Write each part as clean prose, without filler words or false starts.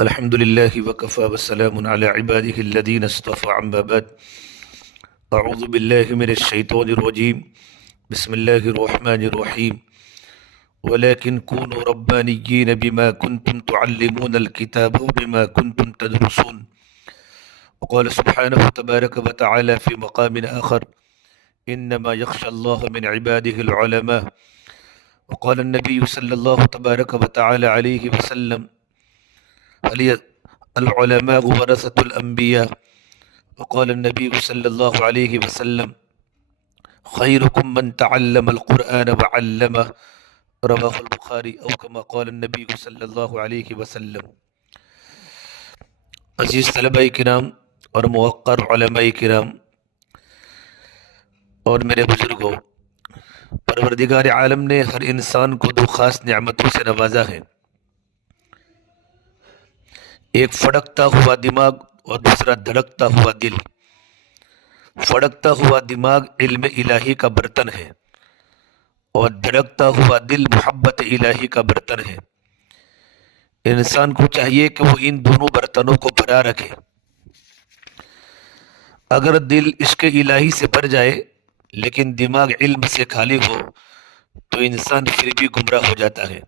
الحمد لله وكفى وسلام على عباده الذين اصطفى عما بعد أعوذ بالله من الشيطان الرجيم بسم الله الرحمن الرحيم ولكن كونوا ربانيين بما كنتم تعلمون الكتاب وبما كنتم تدرسون وقال سبحانه تبارك وتعالى في مقام آخر إنما يخشى الله من عباده العلماء وقال النبي صلى الله تبارك وتعالى عليه وسلم العلماء ورثة الأنبياء وقال النبي صلى الله عليه وسلم خيركم من تعلم القرآن وعلمه رواہ البخاری او کما قال النبی صلی اللہ علیہ وسلم۔ عزیز طلباء کرام اور موقر علماء کرام اور میرے بزرگوں، پروردگار عالم نے ہر انسان کو دو خاص نعمتوں سے نوازا ہے، ایک پھڑکتا ہوا دماغ اور دوسرا دھڑکتا ہوا دل۔ پھڑکتا ہوا دماغ علم الہی کا برتن ہے اور دھڑکتا ہوا دل محبت الہی کا برتن ہے۔ انسان کو چاہیے کہ وہ ان دونوں برتنوں کو بھرا رکھے۔ اگر دل عشق الہی سے بھر جائے لیکن دماغ علم سے خالی ہو تو انسان پھر بھی گمراہ ہو جاتا ہے۔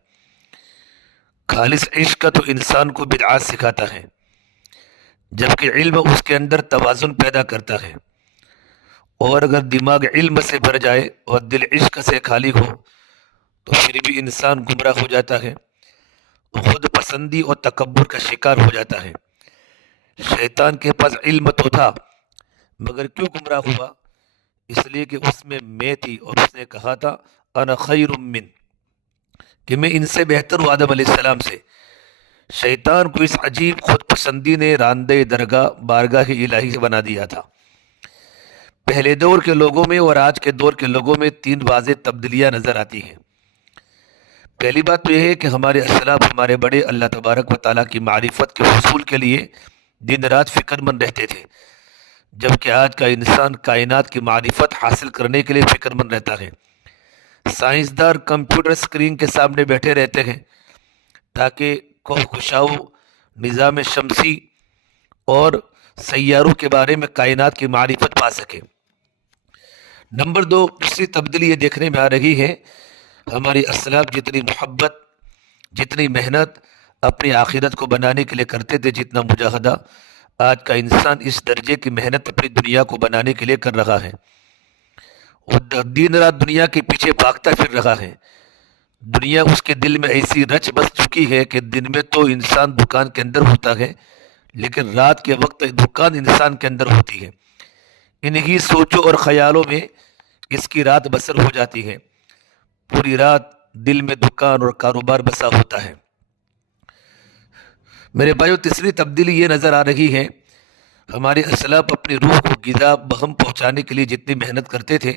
خالص عشق کا تو انسان کو بدعات سکھاتا ہے، جبکہ علم اس کے اندر توازن پیدا کرتا ہے۔ اور اگر دماغ علم سے بھر جائے اور دل عشق سے خالی ہو تو پھر بھی انسان گمراہ ہو جاتا ہے، خود پسندی اور تکبر کا شکار ہو جاتا ہے۔ شیطان کے پاس علم تو تھا مگر کیوں گمراہ ہوا؟ اس لیے کہ اس میں تھی اور اس نے کہا تھا انا خیر من، کہ میں ان سے بہتر ہوں آدم علیہ السلام سے۔ شیطان کو اس عجیب خود پسندی نے راندے درگاہ بارگاہ الہی سے بنا دیا تھا۔ پہلے دور کے لوگوں میں اور آج کے دور کے لوگوں میں تین واضح تبدیلیاں نظر آتی ہیں۔ پہلی بات تو یہ ہے کہ ہمارے اسلاف ہمارے بڑے اللہ تبارک و تعالیٰ کی معرفت کے حصول کے لیے دن رات فکر مند رہتے تھے، جبکہ آج کا انسان کائنات کی معرفت حاصل کرنے کے لیے فکر مند رہتا ہے۔ سائنسدان کمپیوٹر اسکرین کے سامنے بیٹھے رہتے ہیں تاکہ کہکشاؤں، نظام شمسی اور سیاروں کے بارے میں کائنات کی معرفت پا سکے۔ نمبر دو، دوسری تبدیلی یہ دیکھنے میں آ رہی ہے، ہماری اسلاف جتنی محبت، جتنی محنت اپنی آخرت کو بنانے کے لیے کرتے تھے، جتنا مجاہدہ، آج کا انسان اس درجے کی محنت اپنی دنیا کو بنانے کے لیے کر رہا ہے۔ وہ دن رات دنیا کے پیچھے بھاگتا پھر رہا ہے۔ دنیا اس کے دل میں ایسی رچ بس چکی ہے کہ دن میں تو انسان دکان کے اندر ہوتا ہے لیکن رات کے وقت دکان انسان کے اندر ہوتی ہے۔ انہی سوچوں اور خیالوں میں اس کی رات بسر ہو جاتی ہے۔ پوری رات دل میں دکان اور کاروبار بسا ہوتا ہے۔ میرے بھائیو، تیسری تبدیلی یہ نظر آ رہی ہے، ہمارے اسلاف اپنی روح کو غذا بہم پہنچانے کے لیے جتنی محنت کرتے تھے،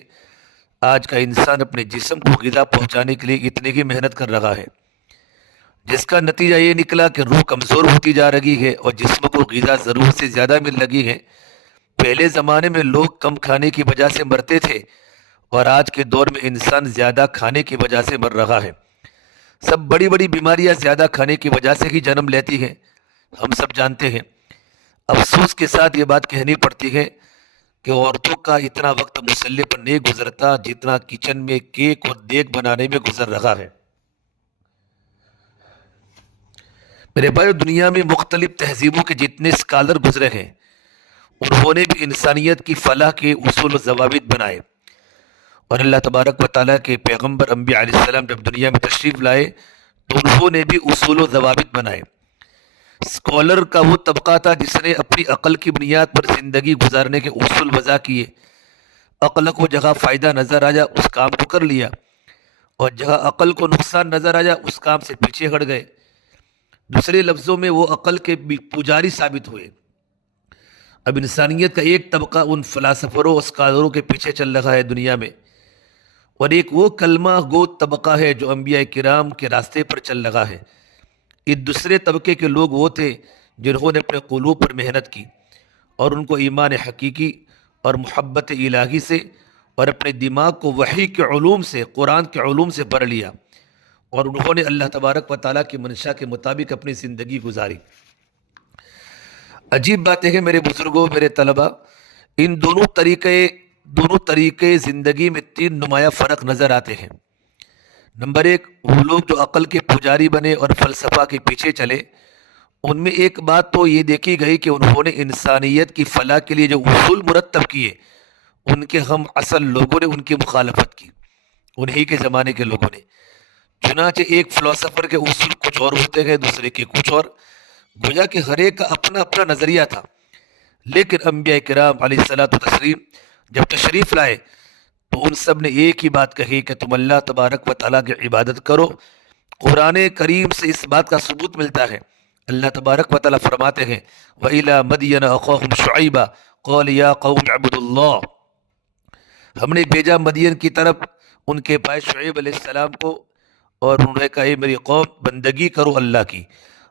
آج کا انسان اپنے جسم کو غذا پہنچانے کے لیے اتنی ہی محنت کر رہا ہے، جس کا نتیجہ یہ نکلا کہ روح کمزور ہوتی جا رہی ہے اور جسم کو غذا ضرورت سے زیادہ مل لگی ہے۔ پہلے زمانے میں لوگ کم کھانے کی وجہ سے مرتے تھے اور آج کے دور میں انسان زیادہ کھانے کی وجہ سے مر رہا ہے۔ سب بڑی بڑی بیماریاں زیادہ کھانے کی وجہ سے ہی جنم لیتی ہیں، ہم سب جانتے ہیں۔ افسوس کے ساتھ یہ بات کہنی پڑتی ہے کہ عورتوں کا اتنا وقت مسلح پر نہیں گزرتا جتنا کچن میں کیک اور دیگ بنانے میں گزر رہا ہے۔ میرے بھائی، دنیا میں مختلف تہذیبوں کے جتنے اسکالر گزرے ہیں، انہوں نے بھی انسانیت کی فلاح کے اصول و ضوابط بنائے، اور اللہ تبارک و تعالیٰ کے پیغمبر انبیاء علیہ السلام جب دنیا میں تشریف لائے تو انہوں نے بھی اصول و ضوابط بنائے۔ اسکالر کا وہ طبقہ تھا جس نے اپنی عقل کی بنیاد پر زندگی گزارنے کے اصول وضع کیے۔ عقل کو جگہ فائدہ نظر آیا اس کام کو کر لیا، اور جگہ عقل کو نقصان نظر آیا اس کام سے پیچھے ہٹ گئے۔ دوسرے لفظوں میں وہ عقل کے پجاری ثابت ہوئے۔ اب انسانیت کا ایک طبقہ ان فلاسفروں اور اسکالروں کے پیچھے چل رہا ہے دنیا میں، اور ایک وہ کلمہ گو طبقہ ہے جو انبیاء کرام کے راستے پر چل رہا ہے۔ اس دوسرے طبقے کے لوگ وہ تھے جنہوں نے اپنے قلوب پر محنت کی اور ان کو ایمان حقیقی اور محبت الہی سے اور اپنے دماغ کو وحی کے علوم سے، قرآن کے علوم سے بھر لیا، اور انہوں نے اللہ تبارک و تعالیٰ کی منشا کے مطابق اپنی زندگی گزاری۔ عجیب بات ہے میرے بزرگوں، میرے طلبہ، ان دونوں طریقے زندگی میں تین نمایاں فرق نظر آتے ہیں۔ نمبر ایک، وہ لوگ جو عقل کے پجاری بنے اور فلسفہ کے پیچھے چلے، ان میں ایک بات تو یہ دیکھی گئی کہ انہوں نے انسانیت کی فلاح کے لیے جو اصول مرتب کیے، ان کے ہم اصل لوگوں نے ان کی مخالفت کی، انہی کے زمانے کے لوگوں نے۔ چنانچہ ایک فلسفر کے اصول کچھ اور ہوتے گئے، دوسرے کے کچھ اور، گویا کہ ہر ایک کا اپنا اپنا نظریہ تھا۔ لیکن انبیاء کرام علیہ الصلوۃ والتسلیم جب تشریف لائے تو ان سب نے ایک ہی بات کہی کہ تم اللہ تبارک و تعالیٰ کی عبادت کرو۔ قرآن کریم سے اس بات کا ثبوت ملتا ہے۔ اللہ تبارک و تعالیٰ فرماتے ہیں وَإِلَىٰ مَدْيَنَ أَخَاهُمْ شُعَيْبًا قَالَ يَا قَوْمِ اعْبُدُوا اللَّهَ، ہم نے بھیجا مدین کی طرف ان کے بھائی شعیب علیہ السلام کو، اور انہوں نے کہا اے میری قوم بندگی کرو اللہ کی۔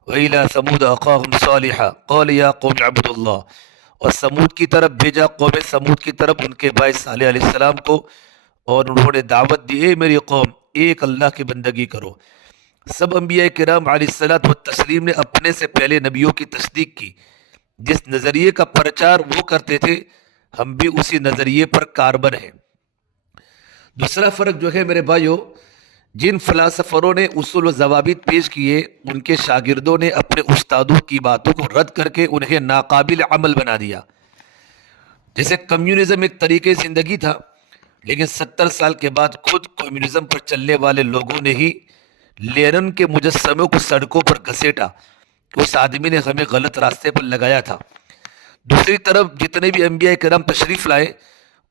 وَإِلَىٰ ثَمُودَ أَخَاهُمْ صَالِحًا قَالَ يَا قَوْمِ اعْبُدُوا اللَّهَ، اور سمود کی طرف بھیجا قوم سمود کی طرف ان کے بھائی صالح علیہ السلام کو، اور انہوں نے دعوت دی اے میری قوم ایک اللہ کی بندگی کرو۔ سب انبیاء کرام علیہ الصلوۃ والتسلیم نے اپنے سے پہلے نبیوں کی تصدیق کی۔ جس نظریے کا پرچار وہ کرتے تھے ہم بھی اسی نظریے پر کاربن ہیں۔ دوسرا فرق جو ہے میرے بھائیوں، جن فلاسفروں نے اصول و ضوابط پیش کیے، ان کے شاگردوں نے اپنے استادوں کی باتوں کو رد کر کے انہیں ناقابل عمل بنا دیا۔ جیسے کمیونزم ایک طریقے زندگی تھا، لیکن 70 سال کے بعد خود کمیونزم پر چلنے والے لوگوں نے ہی لینن کے مجسموں کو سڑکوں پر گھسیٹا کہ اس آدمی نے ہمیں غلط راستے پر لگایا تھا۔ دوسری طرف جتنے بھی انبیاء کرام تشریف لائے،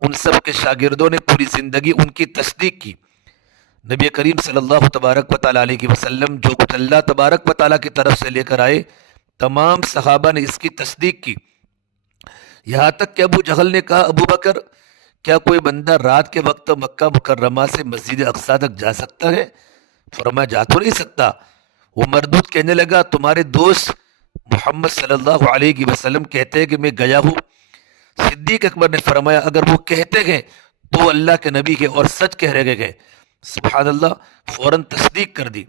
ان سب کے شاگردوں نے پوری زندگی ان کی تصدیق کی۔ نبی کریم صلی اللہ تبارک و تعالیٰ علیہ وسلم جو کچھ اللہ تبارک و تعالیٰ کی طرف سے لے کر آئے، تمام صحابہ نے اس کی تصدیق کی۔ یہاں تک کہ ابو جہل نے کہا ابو بکر، کیا کوئی بندہ رات کے وقت مکہ مکرمہ سے مسجد اقصیٰ تک جا سکتا ہے؟ فرمایا جا تو نہیں سکتا۔ وہ مردود کہنے لگا تمہارے دوست محمد صلی اللہ علیہ وسلم کہتے ہیں کہ میں گیا ہوں۔ صدیق اکبر نے فرمایا اگر وہ کہتے ہیں تو اللہ کے نبی کے اور سچ کہہ رہے گئے۔ سبحان اللہ، فوراً تصدیق کر دی۔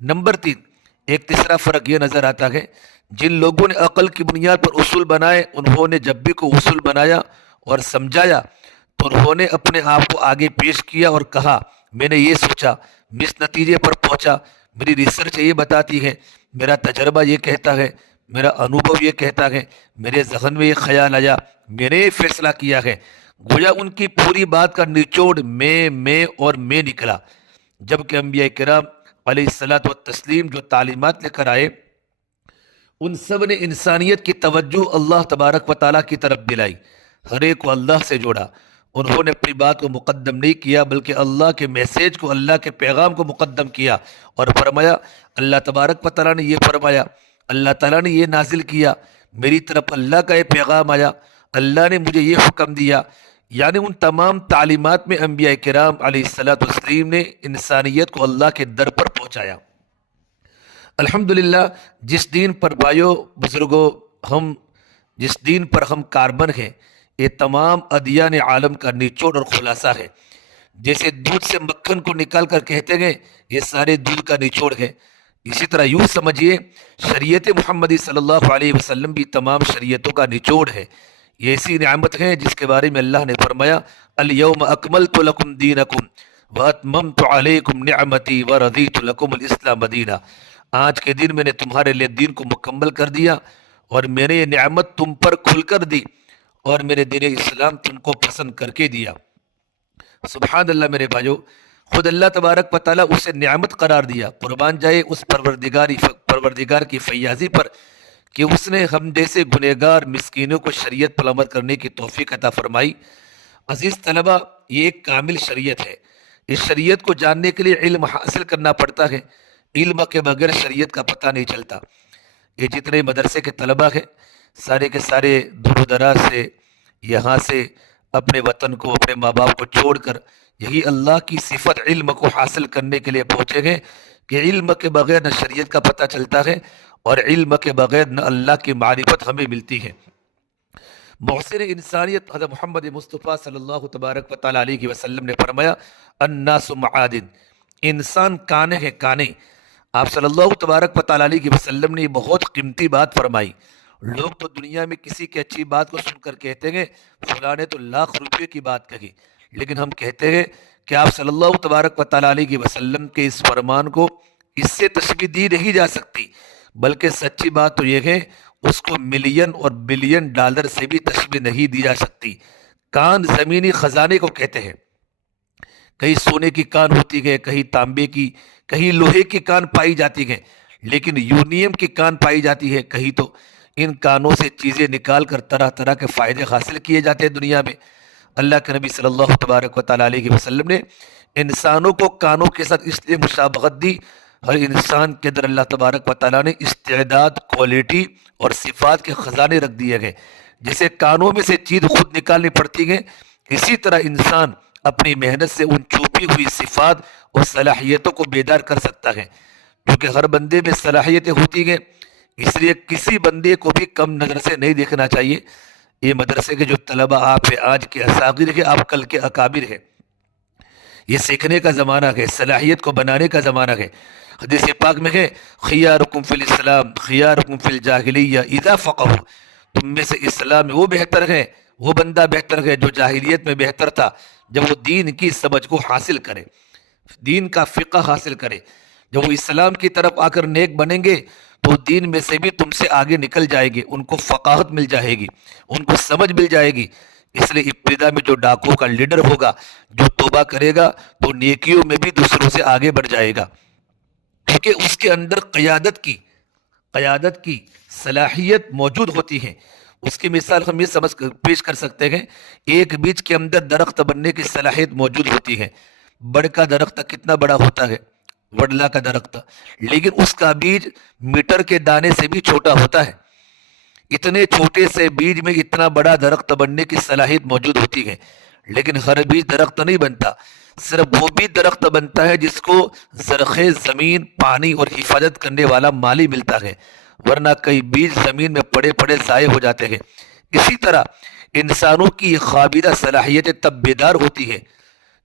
نمبر 3، ایک تیسرا فرق یہ نظر آتا ہے، جن لوگوں نے عقل کی بنیاد پر اصول بنائے، انہوں نے جب بھی کوئی اصول بنایا اور سمجھایا تو انہوں نے اپنے آپ کو آگے پیش کیا اور کہا میں نے یہ سوچا، میں اس نتیجے پر پہنچا، میری ریسرچ یہ بتاتی ہے، میرا تجربہ یہ کہتا ہے، میرا انوبھو یہ کہتا ہے، میرے ذہن میں یہ خیال آیا، میں نے یہ فیصلہ کیا ہے۔ گویا ان کی پوری بات کا نچوڑ میں اور میں نکلا، جبکہ انبیاء کرام علیہ الصلوۃ والتسلیم جو تعلیمات لے کر آئے، ان سب نے انسانیت کی توجہ اللہ تبارک و تعالیٰ کی طرف دلائی، ہر ایک کو اللہ سے جوڑا۔ انہوں نے اپنی بات کو مقدم نہیں کیا بلکہ اللہ کے میسیج کو، اللہ کے پیغام کو مقدم کیا، اور فرمایا اللہ تبارک و تعالیٰ نے یہ فرمایا، اللہ تعالیٰ نے یہ نازل کیا، میری طرف اللہ کا یہ پیغام آیا، اللہ نے مجھے یہ حکم دیا۔ یعنی ان تمام تعلیمات میں انبیاء کرام علیہ الصلوۃ والتسلیم نے انسانیت کو اللہ کے در پر پہنچایا۔ الحمدللہ، جس دین پر بھائیو بزرگوں جس دین پر ہم کاربن ہیں، یہ تمام ادیان عالم کا نچوڑ اور خلاصہ ہے۔ جیسے دودھ سے مکھن کو نکال کر کہتے گئے یہ سارے دودھ کا نچوڑ ہے، اسی طرح یوں سمجھیے شریعت محمدی صلی اللہ علیہ وسلم بھی تمام شریعتوں کا نچوڑ ہے۔ یہ ایسی نعمت ہے جس کے بارے میں اللہ نے فرمایا الیوم اکملت لکم دینکم واتممت علیکم نعمتی ورضیت لکم الاسلام دینا، آج کے دن میں نے تمہارے لیے دین کو مکمل کر دیا اور میں نے یہ نعمت تم پر کھل کر دی، اور میرے دین اسلام تم کو پسند کر کے دیا۔ سبحان اللہ میرے بھائیو، خود اللہ تبارک و تعالیٰ اسے نعمت قرار دیا، قربان جائے اس پروردگار کی فیاضی پر کہ اس نے ہم جیسے گنہگار مسکینوں کو شریعت پر عمل کرنے کی توفیق عطا فرمائی۔ عزیز طلبہ، یہ ایک کامل شریعت ہے، اس شریعت کو جاننے کے لیے علم حاصل کرنا پڑتا ہے، علم کے بغیر شریعت کا پتہ نہیں چلتا۔ یہ جتنے مدرسے کے طلبہ ہیں سارے کے سارے دور و دراز سے یہاں سے اپنے وطن کو، اپنے ماں باپ کو چھوڑ کر یہی اللہ کی صفت علم کو حاصل کرنے کے لیے پہنچے گئے کہ علم کے بغیر نہ شریعت کا پتہ چلتا ہے اور علم کے بغیر نہ اللہ کی معرفت ہمیں ملتی ہے۔ محسن انسانیت حضرت محمد مصطفیٰ صلی اللہ تبارک و تعالیٰ علیہ وسلم نے فرمایا الناس معادن، انسان کانے ہیں، کانے۔ آپ صلی اللہ تبارک و تعالیٰ علیہ وسلم نے بہت قیمتی بات فرمائی۔ لوگ تو دنیا میں کسی کی اچھی بات کو سن کر کہتے ہیں فلاں نے تو لاکھ روپے کی بات کہی، لیکن ہم کہتے ہیں کہ آپ صلی اللہ تبارک و تعالیٰ علیہ وسلم کے اس فرمان کو اس سے تشبیہ دی نہیں جا سکتی، بلکہ سچی بات تو یہ ہے اس کو ملین اور بلین ڈالر سے بھی تشبیہ نہیں دی جا سکتی۔ کان زمینی خزانے کو کہتے ہیں، کہیں سونے کی کان ہوتی ہے، کہیں تانبے کی، کہیں لوہے کی کان پائی جاتی ہے، لیکن یونیم کی کان پائی جاتی ہے، کہیں تو ان کانوں سے چیزیں نکال کر طرح طرح کے فائدے حاصل کیے جاتے ہیں دنیا میں۔ اللہ کے نبی صلی اللہ تبارک و تعالیٰ علیہ وسلم نے انسانوں کو کانوں کے ساتھ اس لیے مشابہت دی، ہر انسان کے اندر اللہ تبارک و تعالیٰ نے استعداد، کوالٹی اور صفات کے خزانے رکھ دیے گئے۔ جیسے کانوں میں سے چیز خود نکالنی پڑتی ہے، اسی طرح انسان اپنی محنت سے ان چھپی ہوئی صفات اور صلاحیتوں کو بیدار کر سکتا ہے، کیونکہ ہر بندے میں صلاحیتیں ہوتی ہیں، اس لیے کسی بندے کو بھی کم نظر سے نہیں دیکھنا چاہیے۔ یہ مدرسے کے جو طلبہ آپ ہیں، آج کے اساتذہ ہیں، آپ کل کے اکابر ہیں، یہ سیکھنے کا زمانہ ہے، صلاحیت کو بنانے کا زمانہ ہے۔ حدیث پاک میں ہے خیارکم فی الاسلام خیارکم فی الجاہلیہ اذا فقہوا، تم میں سے اسلام میں وہ بہتر ہے، وہ بندہ بہتر ہے جو جاہلیت میں بہتر تھا، جب وہ دین کی سمجھ کو حاصل کرے، دین کا فقہ حاصل کرے۔ جب وہ اسلام کی طرف آ کر نیک بنیں گے تو دین میں سے بھی تم سے آگے نکل جائے گی، ان کو فقاہت مل جائے گی، ان کو سمجھ مل جائے گی۔ اس لیے ابتدا میں جو ڈاکو کا لیڈر ہوگا، جو توبہ کرے گا تو نیکیوں میں بھی دوسروں سے آگے بڑھ جائے گا، کیونکہ اس کے اندر قیادت کی صلاحیت موجود ہوتی ہے۔ اس کی مثال ہم یہ پیش کر سکتے ہیں، ایک بیج کے اندر درخت بننے کی صلاحیت موجود ہوتی ہے۔ بڑ کا درخت کتنا بڑا ہوتا ہے، وڈلا کا درخت، لیکن اس کا بیج میٹر کے دانے سے بھی چھوٹا ہوتا ہے۔ اتنے چھوٹے سے بیج میں اتنا بڑا درخت بننے کی صلاحیت موجود ہوتی ہے، لیکن ہر بیج درخت نہیں بنتا، صرف وہ بھی درخت بنتا ہے جس کو زرخیز زمین، پانی اور حفاظت کرنے والا مالی ملتا ہے، ورنہ کئی بیج زمین میں پڑے پڑے ضائع ہو جاتے ہیں۔ اسی طرح انسانوں کی یہ خوابیدہ صلاحیتیں تب بیدار ہوتی ہے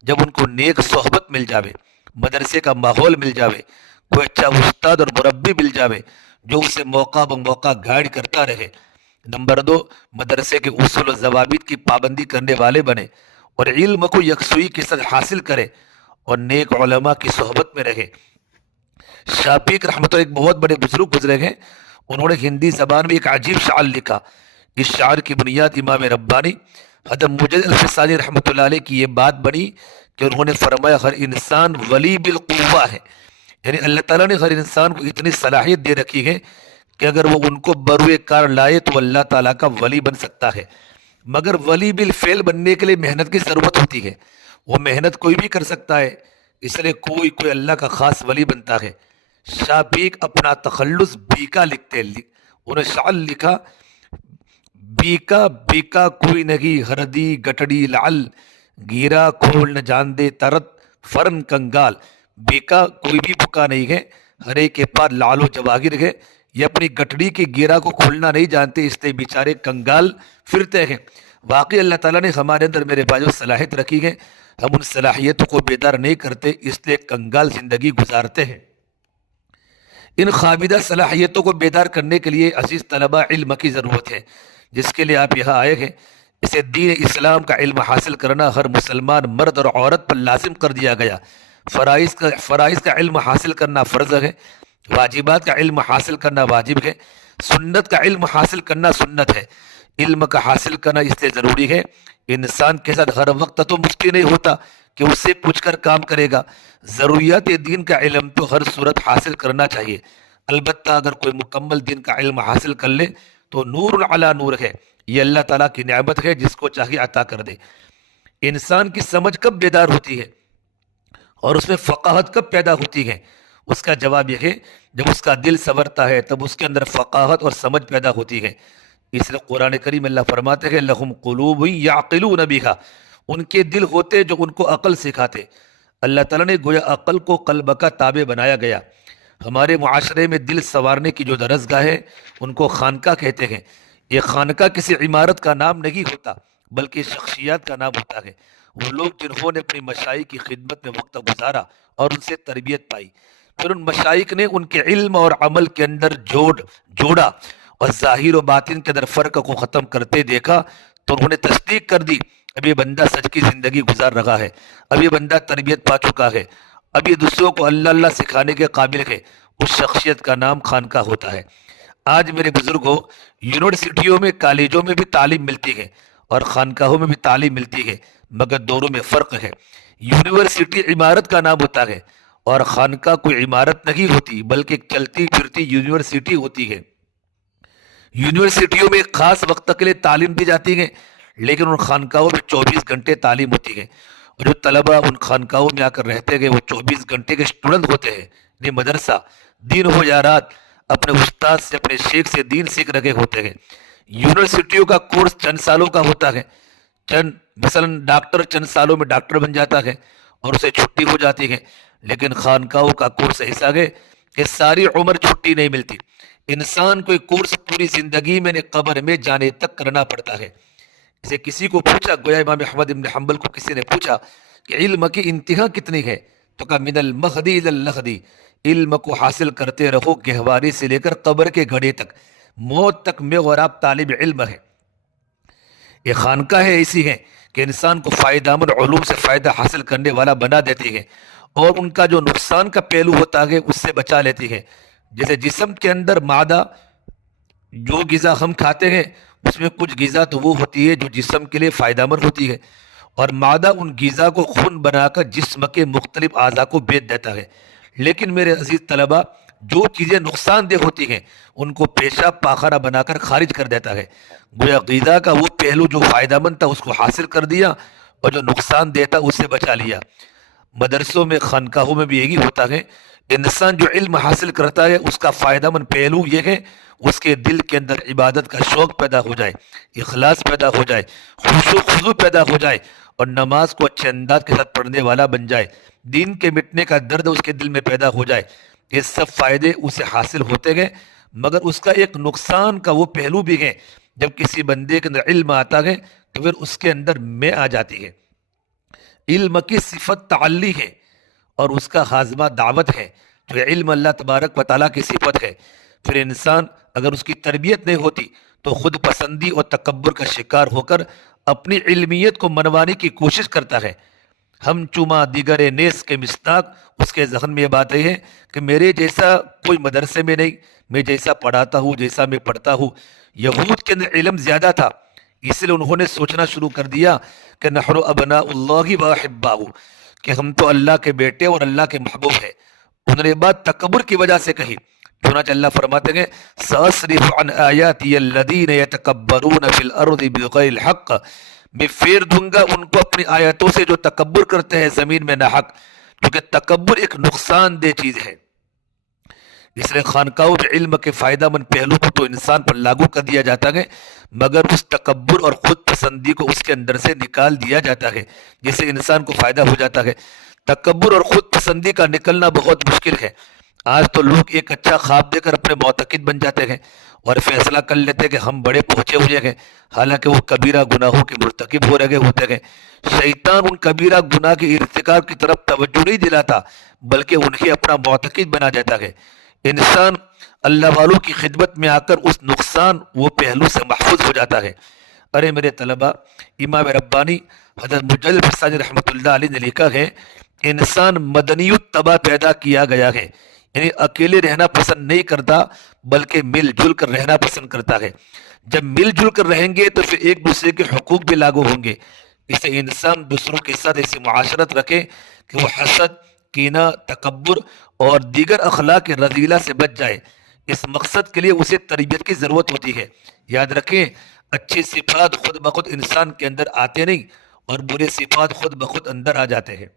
جب ان کو نیک صحبت مل جاوے، مدرسے کا ماحول مل جاوے، کوئی اچھا استاد اور مربی مل جاوے جو اسے موقع بموقع گائیڈ کرتا رہے۔ نمبر 2، مدرسے کے اصول و ضوابط کی پابندی کرنے والے بنے اور علم کو یکسوئی کے ساتھ حاصل کرے اور نیک علماء کی صحبت میں رہے۔ شاپیق رحمۃ اللہ ایک بہت بڑے بزرگ گزرے ہیں، انہوں نے ہندی زبان میں ایک عجیب شعر لکھا۔ اس شعر کی بنیاد امام ربانی حضرت مجدد الفسانی رحمۃ اللہ علیہ کی یہ بات بنی کہ انہوں نے فرمایا ہر انسان ولی بالقوہ ہے، یعنی اللہ تعالیٰ نے ہر انسان کو اتنی صلاحیت دے رکھی ہے کہ اگر وہ ان کو بروئے کار لائے تو اللہ تعالیٰ کا ولی بن سکتا ہے، مگر ولی بالفعل بننے کے لیے محنت کی ضرورت ہوتی ہے۔ وہ محنت کوئی بھی کر سکتا ہے، اس لیے کوئی اللہ کا خاص ولی بنتا ہے۔ شاپیق اپنا تخلص بیکا لکھتے، انہوں نے شعر لکھا، بیکا بیکا کوئی نہیں ہردی گٹڑی لعل، گیرا کھول نہ جان دے ترت فرن کنگال۔ بیکا کوئی بھی بھوکا نہیں ہے، ہر ایک کے پاس لعل و جواہر ہے، یہ اپنی گٹڑی کی گیرا کو کھولنا نہیں جانتے، اس لیے بیچارے کنگال پھرتے ہیں۔ واقعی اللہ تعالیٰ نے ہمارے اندر میرے بھائیوں صلاحیت رکھی ہے، ہم ان صلاحیتوں کو بیدار نہیں کرتے، اس لیے کنگال زندگی گزارتے ہیں۔ ان خوابیدہ صلاحیتوں کو بیدار کرنے کے لیے عزیز طلبہ علم کی ضرورت ہے، جس کے لیے آپ یہاں آئے ہیں۔ اسے دین اسلام کا علم حاصل کرنا ہر مسلمان مرد اور عورت پر لازم کر دیا گیا۔ فرائض کا علم حاصل کرنا فرض ہے، واجبات کا علم حاصل کرنا واجب ہے، سنت کا علم حاصل کرنا سنت ہے۔ علم کا حاصل کرنا اس لیے ضروری ہے، انسان کے ساتھ ہر وقت تو مشکل نہیں ہوتا کہ اس سے پوچھ کر کام کرے گا۔ ضروریات دین کا علم تو ہر صورت حاصل کرنا چاہیے، البتہ اگر کوئی مکمل دین کا علم حاصل کر لے تو نور علی نور ہے، یہ اللہ تعالیٰ کی نعمت ہے، جس کو چاہیے عطا کر دے۔ انسان کی سمجھ کب بیدار ہوتی ہے اور اس میں فقاہت کب پیدا ہوتی ہے؟ اس کا جواب یہ ہے جب اس کا دل سنورتا ہے، تب اس کے اندر فقاہت اور سمجھ پیدا ہوتی ہے۔ اس لیے قرآن کریم اللہ فرماتے ہیں لہم قلوب یعقلون بہا، ان کے دل ہوتے جو ان کو عقل سکھاتے۔ اللہ تعالیٰ نے گویا عقل کو قلب کا تابع بنایا گیا۔ ہمارے معاشرے میں دل سنوارنے کی جو درسگاہ ہے ان کو خانقاہ کہتے ہیں۔ یہ خانقاہ کسی عمارت کا نام نہیں ہوتا بلکہ شخصیات کا نام ہوتا ہے، وہ لوگ جنہوں نے اپنی مشائخ کی خدمت میں وقت گزارا اور ان سے تربیت پائی، پھر ان مشائخ نے ان کے علم اور عمل کے اندر جوڑا اور ظاہر و باطن کے اندر فرق کو ختم کرتے دیکھا تو انہوں نے تصدیق کر دی، اب یہ بندہ سچ کی زندگی گزار رہا ہے، اب یہ بندہ تربیت پا چکا ہے، اب یہ دوسروں کو اللہ اللہ سکھانے کے قابل ہے۔ اس شخصیت کا نام خانقاہ ہوتا ہے۔ آج میرے بزرگوں، یونیورسٹیوں میں کالجوں میں بھی تعلیم ملتی ہے اور خانقاہوں میں بھی تعلیم ملتی ہے، مگر دونوں میں فرق ہے۔ یونیورسٹی عمارت کا نام ہوتا ہے اور خانقاہ کوئی عمارت نہیں ہوتی بلکہ ایک چلتی پھرتی یونیورسٹی ہوتی ہے۔ یونیورسٹیوں میں ایک خاص وقت کے لیے تعلیم دی جاتی ہے، لیکن ان خانقاہوں میں 24 گھنٹے تعلیم ہوتی ہے، اور جو طلبہ ان خانقاہوں میں آ کر رہتے ہیں وہ 24 گھنٹے کے اسٹوڈنٹ ہوتے ہیں۔ یہ مدرسہ دین ہو یا رات اپنے استاد سے، اپنے شیخ سے دین سیکھ رہے ہوتے ہیں۔ یونیورسٹیوں کا کورس چند سالوں کا ہوتا ہے، مثلا ڈاکٹر چند سالوں میں ڈاکٹر بن جاتا ہے اور اسے چھٹی ہو جاتی ہے، لیکن خانقاہوں کا کورس ایسا ہے کہ ساری عمر چھٹی نہیں ملتی۔ انسان کو ایک کورس پوری زندگی میں قبر میں جانے تک کرنا پڑتا ہے۔ اسے کسی کو پوچھا، گویا امام احمد بن حنبل کو کسی نے پوچھا کہ علم کی انتہا کتنی ہے، تو کہا من المہدی الی اللحدی، علم کو حاصل کرتے رہو گہواری سے لے کر قبر کے گھڑے تک، موت تک میں اور آپ طالب علم ہے۔ یہ خانقاہ ایسی ہیں کہ انسان کو فائدہ مند علوم سے فائدہ حاصل کرنے والا بنا دیتی ہے، اور ان کا جو نقصان کا پہلو ہوتا ہے اس سے بچا لیتی ہے۔ جیسے جسم کے اندر معدہ، جو غذا ہم کھاتے ہیں اس میں کچھ غذا تو وہ ہوتی ہے جو جسم کے لیے فائدہ مند ہوتی ہے، اور معدہ ان غذا کو خون بنا کر جسم کے مختلف اعضاء کو بیچ دیتا ہے۔ لیکن میرے عزیز طلبہ، جو چیزیں نقصان دہ ہوتی ہیں ان کو پیشاب پاخانہ بنا کر خارج کر دیتا ہے۔ گویا غذا کا وہ پہلو جو فائدہ مند تھا اس کو حاصل کر دیا، اور جو نقصان دیتا اس سے بچا لیا۔ مدرسوں میں، خانقاہوں میں بھی یہی ہوتا ہے۔ انسان جو علم حاصل کرتا ہے اس کا فائدہ مند پہلو یہ ہے اس کے دل کے اندر عبادت کا شوق پیدا ہو جائے، اخلاص پیدا ہو جائے، خشوع خضوع پیدا ہو جائے، اور نماز کو اچھے انداز کے ساتھ پڑھنے والا بن جائے، دین کے مٹنے کا درد اس کے دل میں پیدا ہو جائے۔ یہ سب فائدے اسے حاصل ہوتے گئے، مگر اس کا ایک نقصان کا وہ پہلو بھی ہے۔ جب کسی بندے کے اندر علم آتا ہے تو پھر اس کے اندر میں آ جاتی ہے۔ علم کی صفت تعلی ہے اور اس کا ہاضمہ دعوت ہے۔ جو علم اللہ تبارک و تعالیٰ کی صفت ہے، پھر انسان اگر اس کی تربیت نہیں ہوتی تو خود پسندی اور تکبر کا شکار ہو کر اپنی علمیت کو منوانے کی کوشش کرتا ہے۔ ہم چما دیگر نیس کے مصداق، اس کے ذہن میں یہ بات ہے کہ میرے جیسا کوئی مدرسے میں نہیں، میں جیسا پڑھاتا ہوں، جیسا میں پڑھتا ہوں۔ یہود کے اندر علم زیادہ تھا، اس لیے انہوں نے سوچنا شروع کر دیا کہ نحن ابناء اللہ و احباؤہ، کہ ہم تو اللہ کے بیٹے اور اللہ کے محبوب ہیں۔ انہوں نے یہ بات تکبر کی وجہ سے کہی، چنانچہ اللہ فرماتے ہیں سأصرف عن آیاتی الذین یتکبرون فی الارض بغیر الحق، میں پھیر دوں گا ان کو اپنی آیتوں سے جو تکبر کرتے ہیں زمین میں ناحق، کیونکہ تکبر ایک نقصان دہ چیز ہے۔ اس لیے خانقاہوں میں علم کے فائدہ مند پہلو کو تو انسان پر لاگو کر دیا جاتا ہے، مگر اس تکبر اور خود پسندی کو اس کے اندر سے نکال دیا جاتا ہے، جس سے انسان کو فائدہ ہو جاتا ہے۔ تکبر اور خود پسندی کا نکلنا بہت مشکل ہے۔ آج تو لوگ ایک اچھا خواب دے کر اپنے معتقد بن جاتے ہیں اور فیصلہ کر لیتے ہیں کہ ہم بڑے پہنچے ہوئے ہیں، حالانکہ وہ کبیرہ گناہوں کے مرتکب ہو رہے ہوتے ہیں۔ شیطان ان کبیرہ گناہ کے ارتکاب کی طرف توجہ نہیں دلاتا بلکہ انہیں اپنا معتقد بنا دیتا ہے۔ انسان اللہ والوں کی خدمت میں آ کر اس نقصان وہ پہلو سے محفوظ ہو جاتا ہے۔ ارے میرے طلبہ، امام ربانی حضرت مجلد حسانی رحمۃ اللہ علیہ نے لکھا ہے انسان مدنی الطبع پیدا کیا گیا ہے، یعنی اکیلے رہنا پسند نہیں کرتا بلکہ مل جل کر رہنا پسند کرتا ہے۔ جب مل جل کر رہیں گے تو پھر ایک دوسرے کے حقوق بھی لاگو ہوں گے۔ اس سے انسان دوسروں کے ساتھ ایسی معاشرت رکھے کہ وہ حسد، کینہ، تکبر اور دیگر اخلاق رذیلہ سے بچ جائے۔ اس مقصد کے لیے اسے تربیت کی ضرورت ہوتی ہے۔ یاد رکھیں، اچھی صفات خود بخود انسان کے اندر آتے نہیں اور برے صفات خود بخود اندر آ جاتے ہیں۔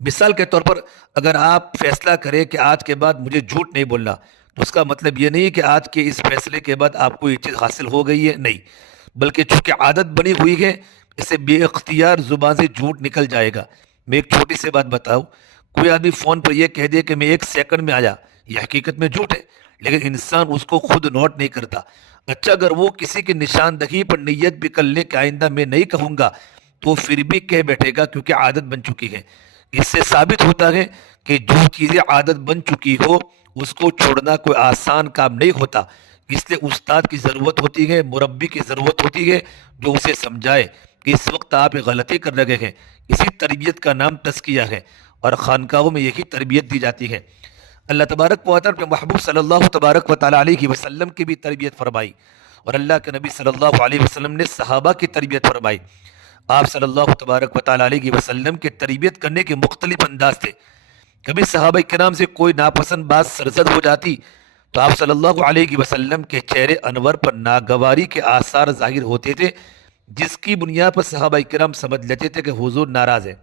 مثال کے طور پر اگر آپ فیصلہ کریں کہ آج کے بعد مجھے جھوٹ نہیں بولنا، تو اس کا مطلب یہ نہیں کہ آج کے اس فیصلے کے بعد آپ کو یہ چیز حاصل ہو گئی ہے، نہیں، بلکہ چونکہ عادت بنی ہوئی ہے اسے بے اختیار زبان سے جھوٹ نکل جائے گا۔ میں ایک چھوٹی سی بات بتاؤں، کوئی آدمی فون پر یہ کہہ دے کہ میں 1 سیکنڈ میں آیا، یہ حقیقت میں جھوٹ ہے، لیکن انسان اس کو خود نوٹ نہیں کرتا۔ اچھا، اگر وہ کسی کی نشاندہی پر نیت بھی کر لے کہ آئندہ میں نہیں کہوں گا، تو پھر بھی کہہ بیٹھے گا کیونکہ عادت بن چکی ہے۔ اس سے ثابت ہوتا ہے کہ جو چیزیں عادت بن چکی ہو اس کو چھوڑنا کوئی آسان کام نہیں ہوتا، اس لیے استاد کی ضرورت ہوتی ہے، مربی کی ضرورت ہوتی ہے جو اسے سمجھائے کہ اس وقت آپ ایک غلطی کر رہے ہیں۔ اسی تربیت کا نام تزکیہ ہے، اور خانقاہوں میں یہی تربیت دی جاتی ہے۔ اللہ تبارک و تعالیٰ نے محبوب صلی اللہ تبارک و تعالیٰ علیہ وسلم کی بھی تربیت فرمائی، اور اللہ کے نبی صلی اللہ علیہ وسلم نے صحابہ کی تربیت فرمائی۔ آپ صلی اللہ تبارک و تعالیٰ علیہ وسلم کے تربیت کرنے کے مختلف انداز تھے۔ کبھی صحابہ کرام سے کوئی ناپسند بات سرزد ہو جاتی تو آپ صلی اللہ علیہ وسلم کے چہرے انور پر ناگواری کے آثار ظاہر ہوتے تھے، جس کی بنیاد پر صحابہ کرام سمجھ لیتے تھے کہ حضور ناراض ہے۔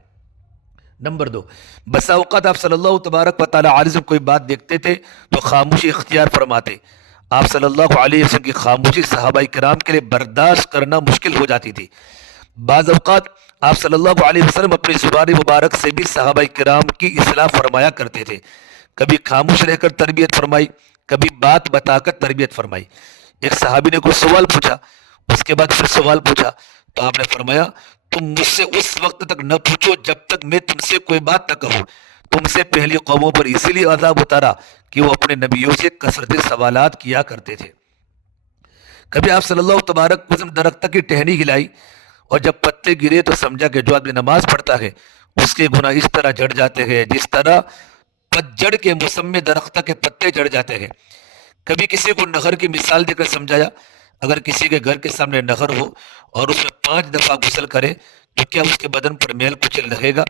نمبر 2، بسا اوقات آپ صلی اللہ تبارک و تعالیٰ علیہ وسلم کوئی بات دیکھتے تھے تو خاموشی اختیار فرماتے۔ آپ صلی اللہ علیہ وسلم کی خاموشی صحابہ کرام کے لیے برداشت کرنا مشکل ہو جاتی تھی۔ بعض اوقات آپ صلی اللہ علیہ وسلم اپنی زبان مبارک سے بھی صحابہ کرام کی اصلاح فرمایا کرتے تھے۔ کبھی خاموش رہ کر تربیت فرمائی، کبھی بات بتا کر تربیت فرمائی۔ ایک صحابی نے کوئی سوال پوچھا، اس کے بعد پھر سوال پوچھا تو آپ نے فرمایا تم مجھ سے اس وقت تک نہ پوچھو جب تک میں تم سے کوئی بات نہ کہوں۔ تم سے پہلی قوموں پر اسی لیے عذاب اتارا کہ وہ اپنے نبیوں سے کثرت سوالات کیا کرتے تھے۔ کبھی آپ صلی اللہ تبارک وسلم درخت کی ٹہنی ہلائی اور جب پتے گرے تو سمجھا کہ جو آدمی نماز پڑھتا ہے اس کے گناہ اس طرح جڑ جاتے ہیں جس طرح پتجھڑ کے موسم میں درختہ کے پتے جڑ جاتے ہیں۔ کبھی کسی کو نہر کی مثال دے کر سمجھایا، اگر کسی کے گھر کے سامنے نہر ہو اور اس میں 5 دفعہ غسل کرے تو کیا اس کے بدن پر میل کچل رہے گا؟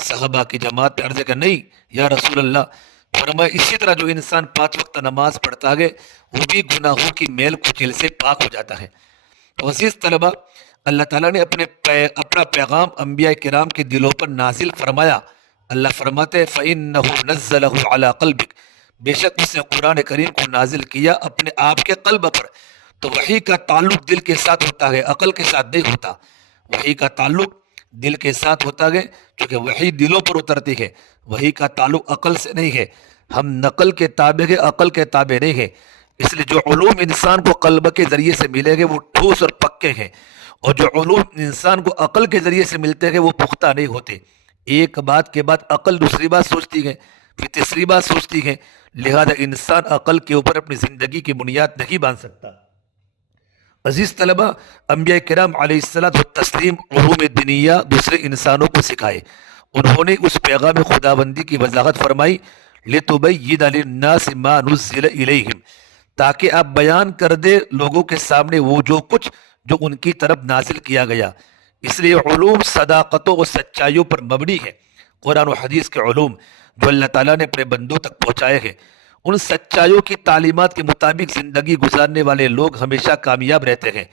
صحابہ کی جماعت نے عرض کیا، نہیں یا رسول اللہ۔ فرمایا اسی طرح جو انسان 5 وقت نماز پڑھتا ہے وہ بھی گناہوں کی میل کچل سے پاک ہو جاتا ہے۔ تو عزیز طلبہ، اللہ تعالیٰ نے اپنا پیغام انبیاء کرام کے دلوں پر نازل فرمایا۔ اللہ فرماتے فَإِنَّهُ نَزَّلَهُ عَلَىٰ قَلْبِكَ، بے شک اس نے قرآن کریم کو نازل کیا اپنے آپ کے قلب پر۔ تو وحی کا تعلق دل کے ساتھ ہوتا ہے، عقل کے ساتھ نہیں ہوتا۔ وحی کا تعلق دل کے ساتھ ہوتا ہے کیونکہ وحی دلوں پر اترتی ہے، وحی کا تعلق عقل سے نہیں ہے۔ ہم نقل کے تابع ہیں، عقل کے تابع نہیں ہے۔ اس لیے جو علوم انسان کو قلب کے ذریعے سے ملے گے وہ ٹھوس اور پکے ہیں، اور جو علوم انسان کو عقل کے ذریعے سے ملتے ہیں وہ پختہ نہیں ہوتے۔ ایک بات کے بعد عقل دوسری بات سوچتی ہے، پھر تیسری بات سوچتی ہے، لہذا انسان عقل کے اوپر اپنی زندگی کی بنیاد نہیں باندھ سکتا۔ عزیز طلبہ، انبیاء کرام علیہ الصلاۃ والتسلیم علوم دینیہ دوسرے انسانوں کو سکھائے۔ انہوں نے اس پیغام خداوندی کی وضاحت فرمائی لِتُبَيِّنَ لِلنَّاسِ مَا نُزِّلَ إِلَيْهِمْ، تاکہ آپ بیان کر دے لوگوں کے سامنے وہ جو کچھ جو ان کی طرف نازل کیا گیا۔ اس لیے علوم صداقتوں و سچائیوں پر مبنی ہے۔ قرآن و حدیث کے علوم جو اللہ تعالیٰ نے اپنے بندوں تک پہنچائے ہیں، ان سچائیوں کی تعلیمات کے مطابق زندگی گزارنے والے لوگ ہمیشہ کامیاب رہتے ہیں۔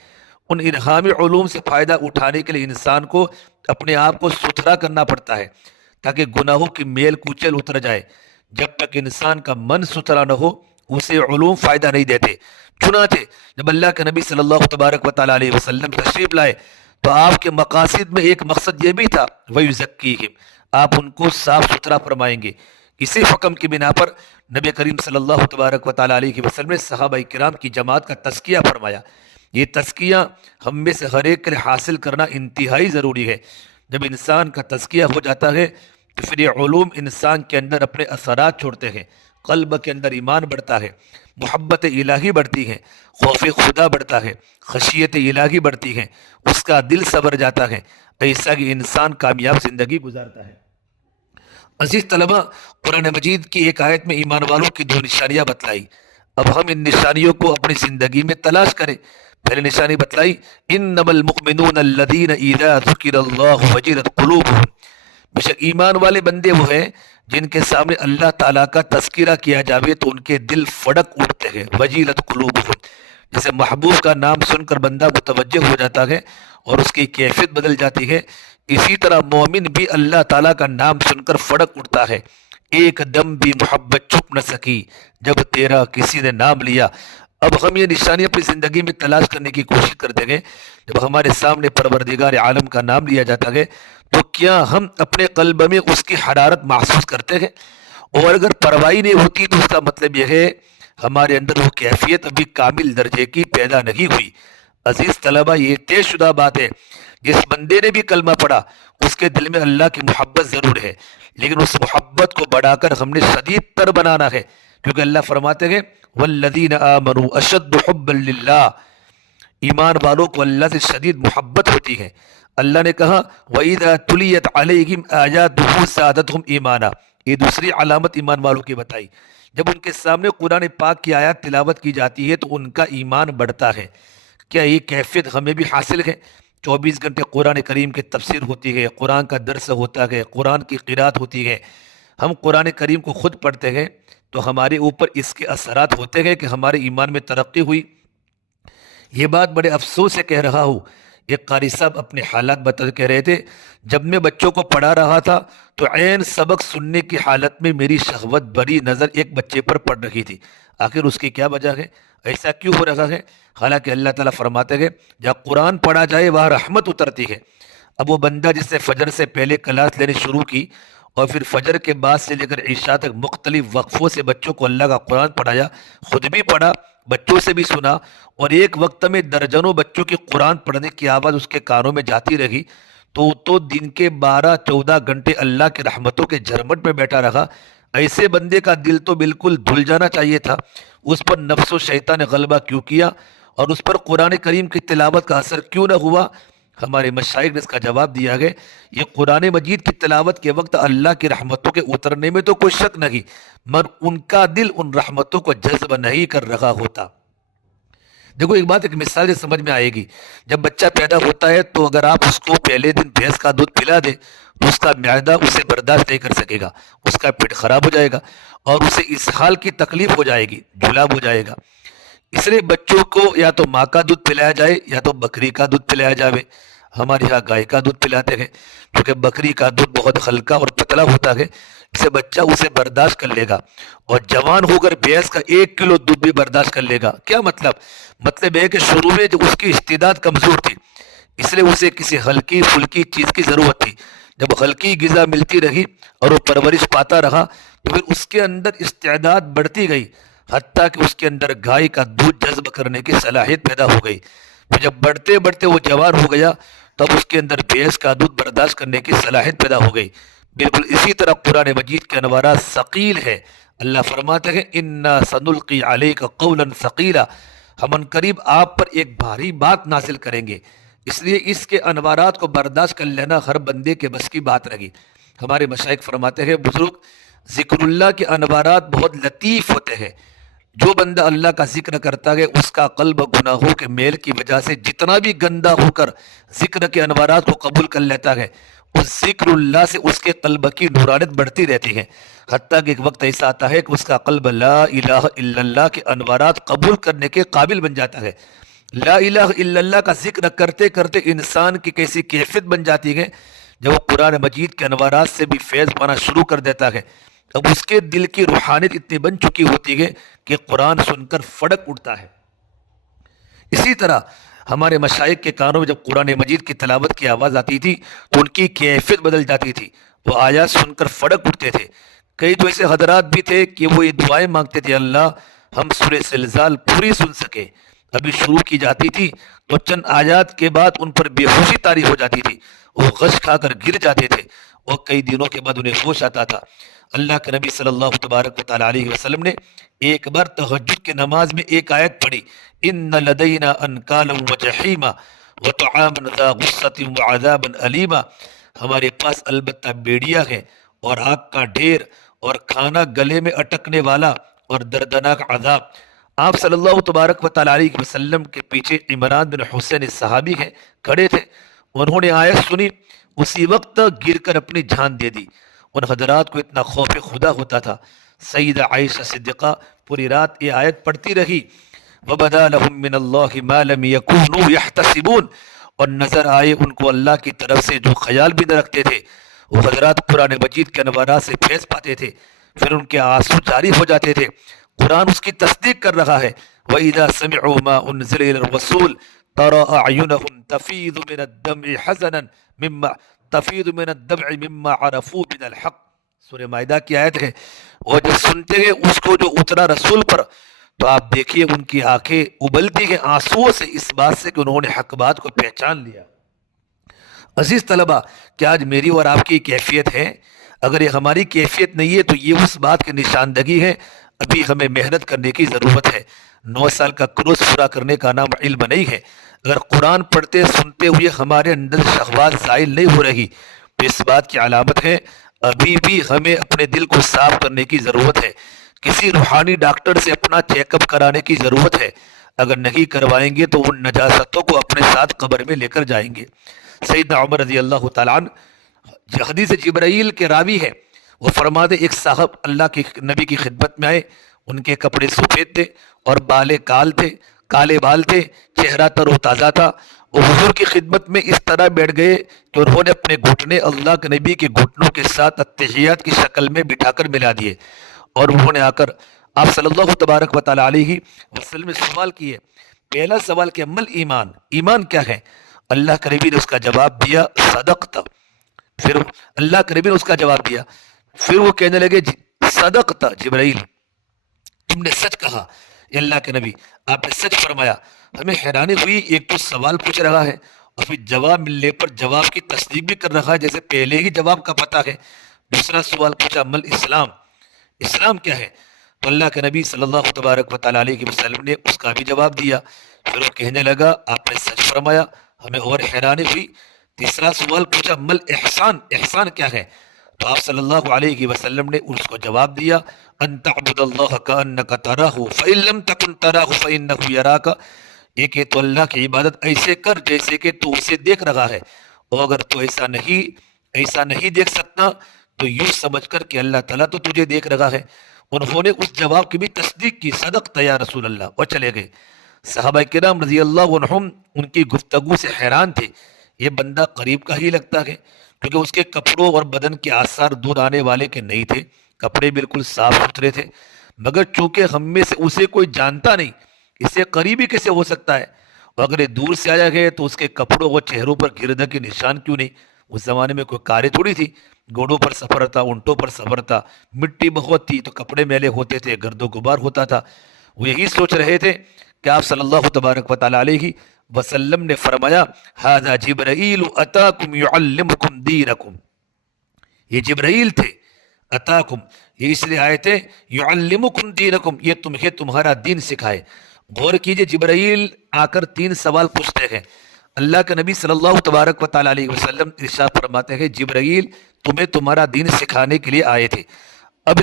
ان الہامی علوم سے فائدہ اٹھانے کے لیے انسان کو اپنے آپ کو ستھرا کرنا پڑتا ہے تاکہ گناہوں کی میل کوچل اتر جائے۔ جب تک انسان کا من ستھرا نہ ہو اسے علوم فائدہ نہیں دیتے۔ چنانچہ جب اللہ کے نبی صلی اللہ تبارک و تعالیٰ علیہ وسلم تشریف لائے تو آپ کے مقاصد میں ایک مقصد یہ بھی تھا وَيُزَكِّيهِمْ، آپ ان کو صاف ستھرا فرمائیں گے۔ اسی حکم کی بنا پر نبی کریم صلی اللہ تبارک و تعالیٰ علیہ وسلم نے صحابہ کرام کی جماعت کا تزکیہ فرمایا۔ یہ تزکیہ ہم میں سے ہر ایک کے لیے حاصل کرنا انتہائی ضروری ہے۔ جب انسان کا تزکیہ ہو جاتا ہے تو پھر یہ علوم انسان کے اندر اپنے اثرات چھوڑتے ہیں، قلب کے اندر ایمان بڑھتا ہے، محبت الہی بڑھتی ہے، خوف خدا بڑھتا ہے، خشیت الہی بڑھتی ہے، اس کا دل سنور جاتا ہے، ایسا کہ انسان کامیاب زندگی گزارتا ہے۔ عزیز طلبہ، قرآن مجید کی ایک آیت میں ایمان والوں کی 2 نشانیاں بتلائی۔ اب ہم ان نشانیوں کو اپنی زندگی میں تلاش کریں۔ پہلی نشانی بتلائی انما المؤمنون الذین اذا ذکر اللہ وجلت قلوبهم، بے شک ایمان والے بندے وہ ہیں جن کے سامنے اللہ تعالیٰ کا تذکرہ کیا جاوے تو ان کے دل فڑک اٹھتے ہیں۔ وجلت قلوبهم، جیسے محبوب کا نام سن کر بندہ متوجہ ہو جاتا ہے اور اس کی کیفیت بدل جاتی ہے، اسی طرح مومن بھی اللہ تعالیٰ کا نام سن کر فڑک اٹھتا ہے۔ ایک دم بھی محبت چھپ نہ سکی جب تیرا کسی نے نام لیا۔ اب ہم یہ نشانی اپنی زندگی میں تلاش کرنے کی کوشش کرتے ہیں۔ جب ہمارے سامنے پروردگار عالم کا نام لیا جاتا ہے تو کیا ہم اپنے قلب میں اس کی حرارت محسوس کرتے ہیں؟ اور اگر پرواہی نہیں ہوتی تو اس کا مطلب یہ ہے ہمارے اندر وہ کیفیت ابھی کامل درجے کی پیدا نہیں ہوئی۔ عزیز طلبہ، یہ طے شدہ بات ہے، جس بندے نے بھی کلمہ پڑھا اس کے دل میں اللہ کی محبت ضرور ہے، لیکن اس محبت کو بڑھا کر ہم نے شدید تر بنانا ہے، کیونکہ اللہ فرماتے ہیں والذین آمنوا اشد حبا للہ، ایمان والوں کو اللہ سے شدید محبت ہوتی ہے۔ اللہ نے کہا وَإِذَا تُلِيَتْ عَلَيْهِمْ آيَاتُهُ زَادَتْهُمْ ایمانا، یہ دوسری علامت ایمان والوں کی بتائی، جب ان کے سامنے قرآن پاک کی آیات تلاوت کی جاتی ہے تو ان کا ایمان بڑھتا ہے۔ کیا یہ کیفیت ہمیں بھی حاصل ہے؟ 24 گھنٹے قرآن کریم کی تفسیر ہوتی ہے، قرآن کا درس ہوتا ہے، قرآن کی قرات ہوتی ہے، ہم قرآن کریم کو خود پڑھتے ہیں تو ہمارے اوپر اس کے اثرات ہوتے ہیں کہ ہمارے ایمان میں ترقی ہوئی۔ یہ بات بڑے افسوس سے کہہ رہا ہوں، ایک قاری صاحب اپنے حالات بتا کہہ رہے تھے، جب میں بچوں کو پڑھا رہا تھا تو عین سبق سننے کی حالت میں میری شہوت بری نظر ایک بچے پر پڑ رہی تھی۔ آخر اس کی کیا وجہ ہے؟ ایسا کیوں ہو رہا ہے؟ حالانکہ اللہ تعالیٰ فرماتے ہیں جہاں قرآن پڑھا جائے وہاں رحمت اترتی ہے۔ اب وہ بندہ جس نے فجر سے پہلے کلاس لینے شروع کی اور پھر فجر کے بعد سے لے کر عشاء تک مختلف وقفوں سے بچوں کو اللہ کا قرآن پڑھایا، خود بھی پڑھا، بچوں سے بھی سنا، اور ایک وقت میں درجنوں بچوں کی قرآن پڑھنے کی آواز اس کے کانوں میں جاتی رہی، تو دن کے 12-14 گھنٹے اللہ کی رحمتوں کے جھرمٹ میں بیٹھا رہا۔ ایسے بندے کا دل تو بالکل دھل جانا چاہیے تھا، اس پر نفس و شیطان نے غلبہ کیوں کیا اور اس پر قرآن کریم کی تلاوت کا اثر کیوں نہ ہوا؟ ہمارے مشائخ نے اس کا جواب دیا ہے، یہ قرآن مجید کی تلاوت کے وقت اللہ کی رحمتوں کے اترنے میں تو کوئی شک نہیں، مگر ان کا دل ان رحمتوں کو جذب نہیں کر رہا ہوتا۔ دیکھو ایک بات، ایک مثال سے سمجھ میں آئے گی، جب بچہ پیدا ہوتا ہے تو اگر آپ اس کو پہلے دن بھینس کا دودھ پلا دیں تو اس کا معدہ اسے برداشت نہیں کر سکے گا، اس کا پیٹ خراب ہو جائے گا اور اسے اسہال کی تکلیف ہو جائے گی، جلاب ہو جائے گا۔ اس لیے بچوں کو یا تو ماں کا دودھ پلایا جائے یا تو بکری کا دودھ پلایا جائے۔ ہمارے یہاں گائے کا دودھ پلاتے ہیں کیونکہ بکری کا دودھ بہت ہلکا اور پتلا ہوتا ہے، اسے بچہ اسے برداشت کر لے گا، اور جوان ہو کر بھینس کا 1 کلو دودھ بھی برداشت کر لے گا۔ کیا مطلب ہے کہ شروع میں جب اس کی استعداد کمزور تھی اس لیے اسے کسی ہلکی پھلکی چیز کی ضرورت تھی، جب ہلکی غذا ملتی رہی اور وہ پرورش پاتا رہا تو پھر اس کے اندر استعداد بڑھتی گئی، حتیٰ کہ اس کے اندر گائے کا دودھ جذب کرنے کی صلاحیت پیدا ہو گئی۔ پھر جب بڑھتے بڑھتے وہ جوان ہو گیا تب اس کے اندر بھینس کا دودھ برداشت کرنے کی صلاحیت پیدا ہو گئی۔ بالکل اسی طرح قرآن مجید کے انوارات ثقیل ہے۔ اللہ فرماتے ہیں انا سنلقی علیک قولا ثقیلا، ہم ان قریب آپ پر ایک بھاری بات نازل کریں گے، اس لیے اس کے انوارات کو برداشت کر لینا ہر بندے کے بس کی بات رہی۔ ہمارے مشائخ فرماتے ہیں بزرگ، ذکر اللہ کے انوارات بہت لطیف ہوتے ہیں، جو بندہ اللہ کا ذکر کرتا ہے اس کا قلب گناہوں کے میل کی وجہ سے جتنا بھی گندا ہو کر ذکر کے انوارات کو قبول کر لیتا ہے، اس ذکر اللہ سے اس کے قلب کی نورانیت بڑھتی رہتی ہے، حتیٰ کہ ایک وقت ایسا آتا ہے کہ اس کا قلب لا الہ الا اللہ کے انوارات قبول کرنے کے قابل بن جاتا ہے۔ لا الہ الا اللہ کا ذکر کرتے کرتے انسان کی کیسی کیفیت بن جاتی ہے، جب وہ قرآن مجید کے انوارات سے بھی فیض پانا شروع کر دیتا ہے، اب اس کے دل کی روحانیت اتنی بن چکی ہوتی ہے کہ قرآن سن کر فڑک اٹھتا ہے۔ اسی طرح ہمارے مشائخ کے کانوں میں جب قرآن مجید کی تلاوت کی آواز آتی تھی تو ان کی کیفیت بدل جاتی تھی، وہ آیات سن کر فڑک اٹھتے تھے۔ کئی تو ایسے حضرات بھی تھے کہ وہ یہ دعائیں مانگتے تھے، اللہ ہم سورہ زلزال پوری سن سکے، ابھی شروع کی جاتی تھی تو چند آیات کے بعد ان پر بے ہوشی طاری ہو جاتی تھی، وہ غش کھا کر گر جاتے تھے اور کئی دنوں کے بعد انہیں ہوش آتا تھا۔ اللہ کے نبی صلی اللہ تبارک و تعالیٰ علیہ وسلم نے ایک بار تہجد کی نماز میں ایک آیت پڑھی، ان لدینا انکالا وجحیما وطعاما ذا غصۃ وعذابا علیما، ہمارے پاس البتہ بیڑیا ہے اور آگ کا ڈھیر اور کھانا گلے میں اٹکنے والا اور دردناک عذاب۔ آپ صلی اللہ تبارک و تعالیٰ علیہ وسلم کے پیچھے عمران بن حسین صحابی ہیں کھڑے تھے، انہوں نے آیت سنی، اسی وقت گر کر اپنی جان دے دی۔ ان حضرات کو اتنا خوف خدا ہوتا تھا، سیدہ عائشہ صدیقہ پوری رات یہ آیت پڑھتی رہی، وَبَدَا لَهُم مِّنَ اللَّهِ مَا لَمْ يَكُونُوا يَحْتَسِبُونَ، اور نظر آئے ان کو اللہ کی طرف سے جو خیال بھی نہ رکھتے تھے۔ وہ حضرات قرآن مجید کے انوارات سے فیض پاتے تھے، پھر ان کے آنسو جاری ہو جاتے تھے، قرآن اس کی تصدیق کر رہا ہے، وَإِذَا سَمِعُوا مَا أُنزِلَ إِلَى الرَّسُولِ تَرَىٰ أَعْيُنَهُمْ تَفِيضُ مِنَ الدَّمْعِ حَزَنًا مِّمَّا عَرَفُوا مِنَ الْحَقِّ، سورہ مائدہ کی آیت ہے۔ وہ جو سنتے ہیں اس کو جو اترا رسول پر، تو آپ دیکھیے ان کی آنکھیں ابلتی ہیں آنسوؤں سے، اس بات سے کہ انہوں نے حق بات کو پہچان لیا۔ عزیز طلبہ، کیا آج میری اور آپ کی کیفیت ہے؟ اگر یہ ہماری کیفیت نہیں ہے تو یہ اس بات کی نشاندگی ہے ابھی ہمیں محنت کرنے کی ضرورت ہے۔ 9 سال کا کورس پورا کرنے کا نام علم نہیں ہے۔ اگر قرآن پڑھتے سنتے ہوئے ہمارے اندر شہوات زائل نہیں ہو رہی تو اس بات کی علامت ہے ابھی بھی ہمیں اپنے دل کو صاف کرنے کی ضرورت ہے۔ کسی روحانی ڈاکٹر سے اپنا چیک اپ کرانے کی ضرورت ہے۔ اگر نہیں کروائیں گے تو ان نجاستوں کو اپنے ساتھ قبر میں لے کر جائیں گے۔ سیدنا عمر رضی اللہ تعالیٰ عنہ حدیث جبرائیل کے راوی ہے، وہ فرماتے ایک صاحب اللہ کے نبی کی خدمت میں آئے، ان کے کپڑے سفید تھے اور بالے کالے بال تھے، چہرہ تر و تازہ تھا۔ وہ حضور کی خدمت میں اس طرح بیٹھ گئے کہ انہوں نے اپنے گھٹنے اللہ کے نبی کے گھٹنوں کے ساتھ اتحیات کی شکل میں بٹھا کر ملا دیے، اور انہوں نے آ کر آپ صلی اللہ تبارک و تعالیٰ علیہ وسلم سے سوال کیے۔ پہلا سوال کہ مل ایمان، ایمان کیا ہے؟ اللہ کے نبی نے اس کا جواب دیا صدقت۔ پھر اللہ کے نبی نے اس کا جواب دیا، پھر وہ کہنے لگے صدقت جبرائیل، تم نے سچ کہا اے اللہ کے نبی، آپ نے سچ فرمایا۔ ہمیں حیرانی ہوئی، ایک تو سوال پوچھ رہا ہے اور پھر جواب ملنے پر جواب کی تصدیق بھی کر رہا ہے جیسے پہلے ہی جواب کا پتہ ہے۔ دوسرا سوال پوچھا مل اسلام، اسلام کیا ہے؟ تو اللہ کے نبی صلی اللہ تبارک و تعالیٰ علیہ وسلم نے اس کا بھی جواب دیا۔ پھر وہ کہنے لگا آپ نے سچ فرمایا۔ ہمیں اور حیرانی ہوئی، تیسرا سوال پوچھا مل احسان، احسان کیا ہے؟ تو آپ صلی اللہ علیہ وسلم نے اس کو جواب دیا ان تعبد اللہ کأنک تراہ فإن لم تکن تراہ فإنہ یراک، یہ کہ تو اللہ کی عبادت ایسے کر جیسے کہ تو اسے دیکھ رہا ہے، اور اگر تو ایسا نہیں دیکھ سکتا تو یوں سمجھ کر کہ اللہ تعالیٰ تو تجھے دیکھ رہا ہے۔ انہوں نے اس جواب کی بھی تصدیق کی، صدقت یا رسول اللہ، اور چلے گئے۔ صحابہ کرام رضی اللہ عنہم ان کی گفتگو سے حیران تھے، یہ بندہ قریب کا ہی لگتا ہے، کیونکہ اس کے کپڑوں اور بدن کے آثار دور آنے والے کے نہیں تھے، کپڑے بالکل صاف ستھرے تھے، مگر چونکہ ہم میں سے اسے کوئی جانتا نہیں، اسے قریبی کیسے ہو سکتا ہے؟ اور اگر یہ دور سے آیا گیا تو اس کے کپڑوں اور چہروں پر گردہ کے نشان کیوں نہیں؟ اس زمانے میں کوئی کاریں تھوڑی تھی، گھوڑوں پر سفر تھا، اونٹوں پر سفر تھا، مٹی بہت تھی تو کپڑے میلے ہوتے تھے، گرد و غبار ہوتا تھا۔ وہ یہی سوچ رہے تھے کہ آپ صلی اللہ تبارک و تعالیٰ علیہ وسلم نے فرمایا ھذا جبرائیل اتاکم یعلمکم دینکم، یہ جبرائیل تھے، اتاکم یہ اس لیے آئے تھے یعلمکم دینکم، یہ تمہیں تمہارا دین سکھائے۔ غور کیجئے، جبرائیل آ کر 3 سوال پوچھتے ہیں۔ اللہ کے نبی صلی اللہ تبارک و تعالیٰ علیہ وسلم ارشاد فرماتے ہیں جبرائیل تمہیں تمہارا دین سکھانے کے لیے آئے تھے۔ اب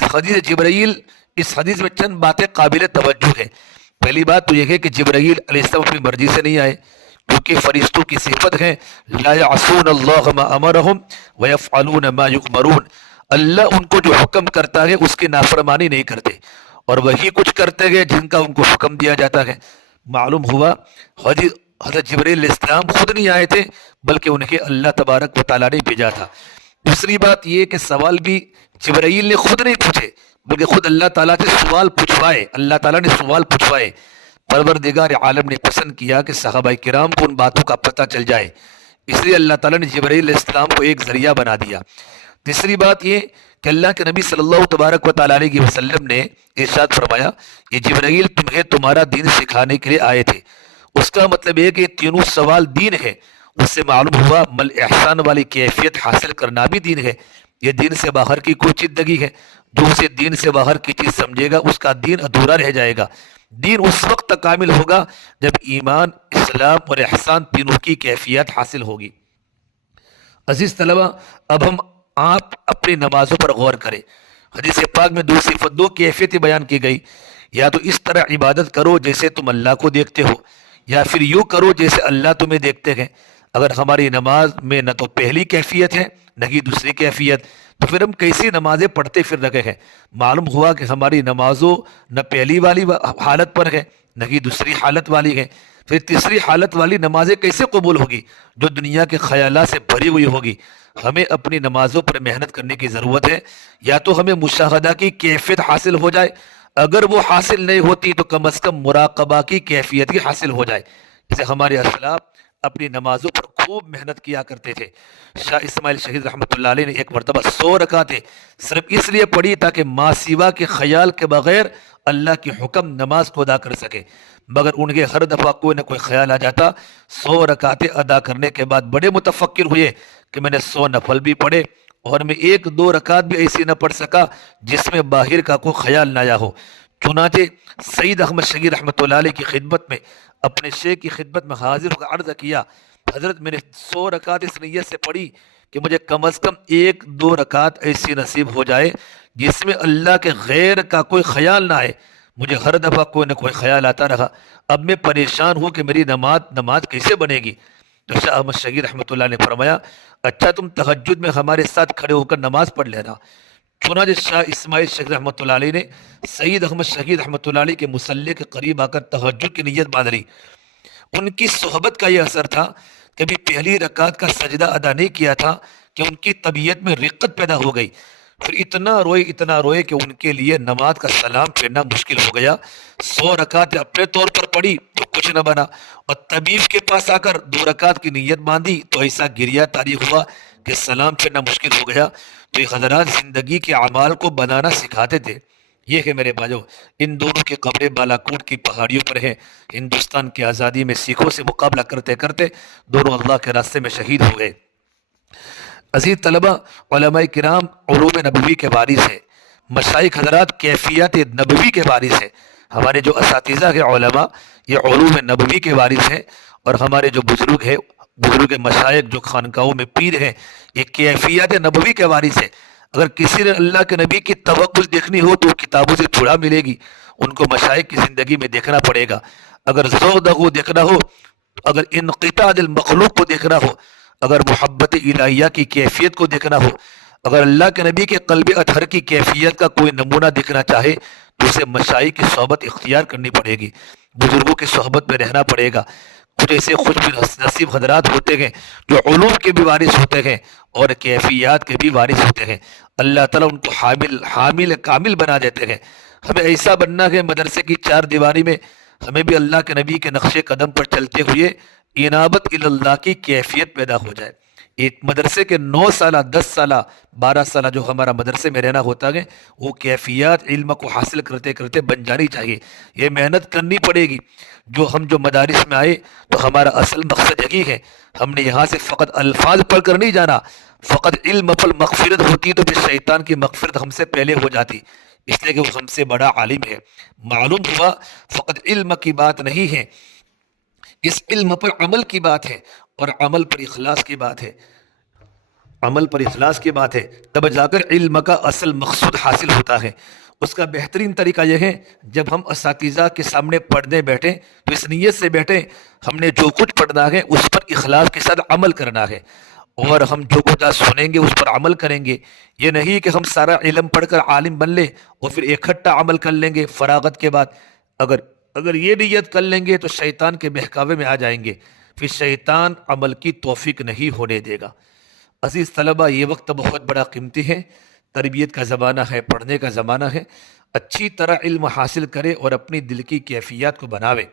اس حدیث میں چند باتیں قابل توجہ ہیں۔ پہلی بات تو یہ ہے کہ جبرائیل علیہ السلام اپنی مرضی سے نہیں آئے، کیونکہ فرشتوں کی صفت ہے لا یعصون اللہ ما امرہم ویفعلون ما یؤمرون، اللہ ان کو جو حکم کرتا ہے اس کی نافرمانی نہیں کرتے، اور وہی کچھ کرتے ہیں جن کا ان کو حکم دیا جاتا ہے۔ معلوم ہوا حضرت جبرائیل علیہ السلام خود نہیں آئے تھے بلکہ انہیں اللہ تبارک و تعالیٰ نے بھیجا تھا۔ دوسری بات یہ کہ سوال بھی جبرائیل نے خود نہیں پوچھے بلکہ خود اللہ تعالیٰ سے سوال پوچھوائے، اللہ تعالیٰ نے سوال پوچھوائے۔ پروردگار عالم نے پسند کیا کہ صحابہ کرام کو ان باتوں کا پتہ چل جائے، اس لیے اللہ تعالیٰ نے جبرائیل علیہ السلام کو ایک ذریعہ بنا دیا۔ تیسری بات یہ کہ اللہ کے نبی صلی اللہ تبارک و تعالیٰ علیہ وسلم نے ارشاد فرمایا یہ جبرائیل تمہیں تمہارا دین سکھانے کے لیے آئے تھے۔ اس کا مطلب یہ کہ تینوں سوال دین ہے۔ اس سے معلوم ہوا مل احسان والی کیفیت حاصل کرنا بھی دین ہے، یہ دین سے باہر کی کوئی چیزی ہے۔ جو اسے دین سے باہر کی چیز سمجھے گا اس کا دین ادھورا رہ جائے گا۔ دین اس وقت تک کامل ہوگا جب ایمان، اسلام اور احسان تینوں کی کیفیت حاصل ہوگی۔ عزیز طلبہ، اب آپ اپنی نمازوں پر غور کریں۔ حدیث پاک میں دو کیفیتیں بیان کی گئی، یا تو اس طرح عبادت کرو جیسے تم اللہ کو دیکھتے ہو، یا پھر یوں کرو جیسے اللہ تمہیں دیکھتے ہیں۔ اگر ہماری نماز میں نہ تو پہلی کیفیت ہے نہ ہی دوسری کیفیت، تو پھر ہم کیسی نمازیں پڑھتے پھر رہے ہیں؟ معلوم ہوا کہ ہماری نمازوں نہ پہلی والی حالت پر ہے نہ ہی دوسری حالت والی ہے۔ پھر تیسری حالت والی نمازیں کیسے قبول ہوگی جو دنیا کے خیالات سے بھری ہوئی ہوگی؟ ہمیں اپنی نمازوں پر محنت کرنے کی ضرورت ہے، یا تو ہمیں مشاہدہ کی کیفیت حاصل ہو جائے، اگر وہ حاصل نہیں ہوتی تو کم از کم مراقبہ کی کیفیت ہی حاصل ہو جائے۔ جیسے ہمارے اسلاف اپنی نمازوں پر خوب محنت کیا کرتے تھے۔ شاہ اسماعیل شہید رحمۃ اللہ علیہ نے ایک مرتبہ 100 رکعتیں صرف اس لیے پڑھی تاکہ ماں سوا کے خیال کے بغیر اللہ کی حکم نماز کو ادا کر سکے، مگر ان کے ہر دفعہ کوئی نہ کوئی خیال آ جاتا۔ 100 رکعتیں ادا کرنے کے بعد بڑے متفکر ہوئے کہ میں نے 100 نفل بھی پڑھے اور میں 1-2 رکعت بھی ایسی نہ پڑھ سکا جس میں باہر کا کوئی خیال نہ آیا ہو۔ چنانچہ سید احمد شکیل رحمۃ اللہ علیہ کی خدمت میں اپنے شیخ کی خدمت میں حاضر ہو کر عرض کیا، حضرت میں نے 100 رکعت اس نیت سے پڑھی کہ مجھے کم از کم 1-2 رکعت ایسی نصیب ہو جائے جس میں اللہ کے غیر کا کوئی خیال نہ آئے۔ مجھے ہر دفعہ کوئی نہ کوئی خیال آتا رہا، اب میں پریشان ہوں کہ میری نماز کیسے بنے گی۔ تو شاہ احمد شکیل رحمۃ اللہ نے فرمایا، اچھا تم تہجد میں ہمارے ساتھ کھڑے ہو کر نماز پڑھ لینا۔ چنانچہ شاہ اسماعیل شکیل رحمۃ اللہ علیہ نے سید احمد شکیل رحمۃ اللہ علیہ کے مصلی کے قریب آ کر تہجد کی نیت باندھ لی۔ ان کی صحبت کا یہ اثر تھا، کبھی پہلی رکعت کا سجدہ ادا نہیں کیا تھا کہ ان کی طبیعت میں رقت پیدا ہو گئی، پھر اتنا روئے کہ ان کے لیے نماز کا سلام پھیرنا مشکل ہو گیا۔ 100 رکعت اپنے طور پر پڑھی تو کچھ نہ بنا، اور طبیب کے پاس آ کر 2 رکعت کی نیت باندھی تو ایسا گریا طاری ہوا کہ سلام پھیرنا مشکل ہو گیا۔ تو یہ حضرات زندگی کے اعمال کو بنانا سکھاتے تھے۔ یہ کہ میرے بھائیو، ان دونوں کی قبریں بالاکوٹ کی پہاڑیوں پر ہیں۔ ہندوستان کی آزادی میں سکھوں سے مقابلہ کرتے کرتے دونوں اللہ کے راستے میں شہید ہو گئے۔ عزیز طلبہ، علماء کرام علوم نبوی کے وارث ہیں، مشائخ حضرات کیفیات نبوی کے وارث ہیں۔ ہمارے جو اساتذہ کے علماء یہ علوم نبوی کے وارث ہیں، اور ہمارے جو بزرگ مشائخ جو خانقاہوں میں پیر ہیں، یہ کیفیات نبوی کے وارث ہیں۔ اگر کسی نے اللہ کے نبی کی توقل دیکھنی ہو تو وہ کتابوں سے تھوڑا ملے گی، ان کو مشائخ کی زندگی میں دیکھنا پڑے گا۔ اگر ذوق دیکھنا ہو، اگر انقطاع المخلوق کو دیکھنا ہو، اگر محبت الہیہ کی کیفیت کو دیکھنا ہو، اگر اللہ کے نبی کے قلب اطہر کی کیفیت کا کوئی نمونہ دیکھنا چاہے تو اسے مشائخ کی صحبت اختیار کرنی پڑے گی، بزرگوں کی صحبت میں رہنا پڑے گا۔ کچھ ایسے خوش نصیب حضرات ہوتے ہیں جو علوم کے بھی وارث ہوتے ہیں اور کیفیات کے بھی وارث ہوتے ہیں۔ اللہ تعالیٰ ان کو حامل کامل بنا دیتے ہیں۔ ہمیں ایسا بننا ہے مدرسے کی 4 دیواری میں ہمیں بھی اللہ کے نبی کے نقش قدم پر چلتے ہوئے انابت اللہ کی کیفیت پیدا ہو جائے۔ ایک مدرسے کے 9 سالہ 10 سالہ 12 سالہ جو ہمارا مدرسے میں رہنا ہوتا ہے، وہ کیفیات علم کو حاصل کرتے کرتے بن جانی چاہیے۔ یہ محنت کرنی پڑے گی۔ جو مدارس میں آئے تو ہمارا اصل مقصد یہی ہے، ہم نے یہاں سے فقط الفاظ پڑھ کر نہیں جانا۔ فقط علم پر مغفرت ہوتی تو پھر شیطان کی مغفرت ہم سے پہلے ہو جاتی، اس لیے کہ وہ ہم سے بڑا عالم ہے۔ معلوم ہوا فقط علم کی بات نہیں ہے، اس علم پر عمل کی بات ہے، اور عمل پر اخلاص کی بات ہے۔ عمل پر اخلاص کی بات ہے، تب جا کر علم کا اصل مقصود حاصل ہوتا ہے۔ اس کا بہترین طریقہ یہ ہے، جب ہم اساتذہ کے سامنے پڑھنے بیٹھیں تو اس نیت سے بیٹھیں ہم نے جو کچھ پڑھنا ہے اس پر اخلاص کے ساتھ عمل کرنا ہے، اور ہم جو کچھ سنیں گے اس پر عمل کریں گے۔ یہ نہیں کہ ہم سارا علم پڑھ کر عالم بن لیں اور پھر اکٹھا عمل کر لیں گے فراغت کے بعد۔ اگر یہ نیت کر لیں گے تو شیطان کے بہکاوے میں آ جائیں گے، پھر شیطان عمل کی توفیق نہیں ہونے دے گا۔ عزیز طلبہ، یہ وقت بہت بڑا قیمتی ہے، تربیت کا زمانہ ہے، پڑھنے کا زمانہ ہے۔ اچھی طرح علم حاصل کرے اور اپنی دل کی کیفیات کو بناوے۔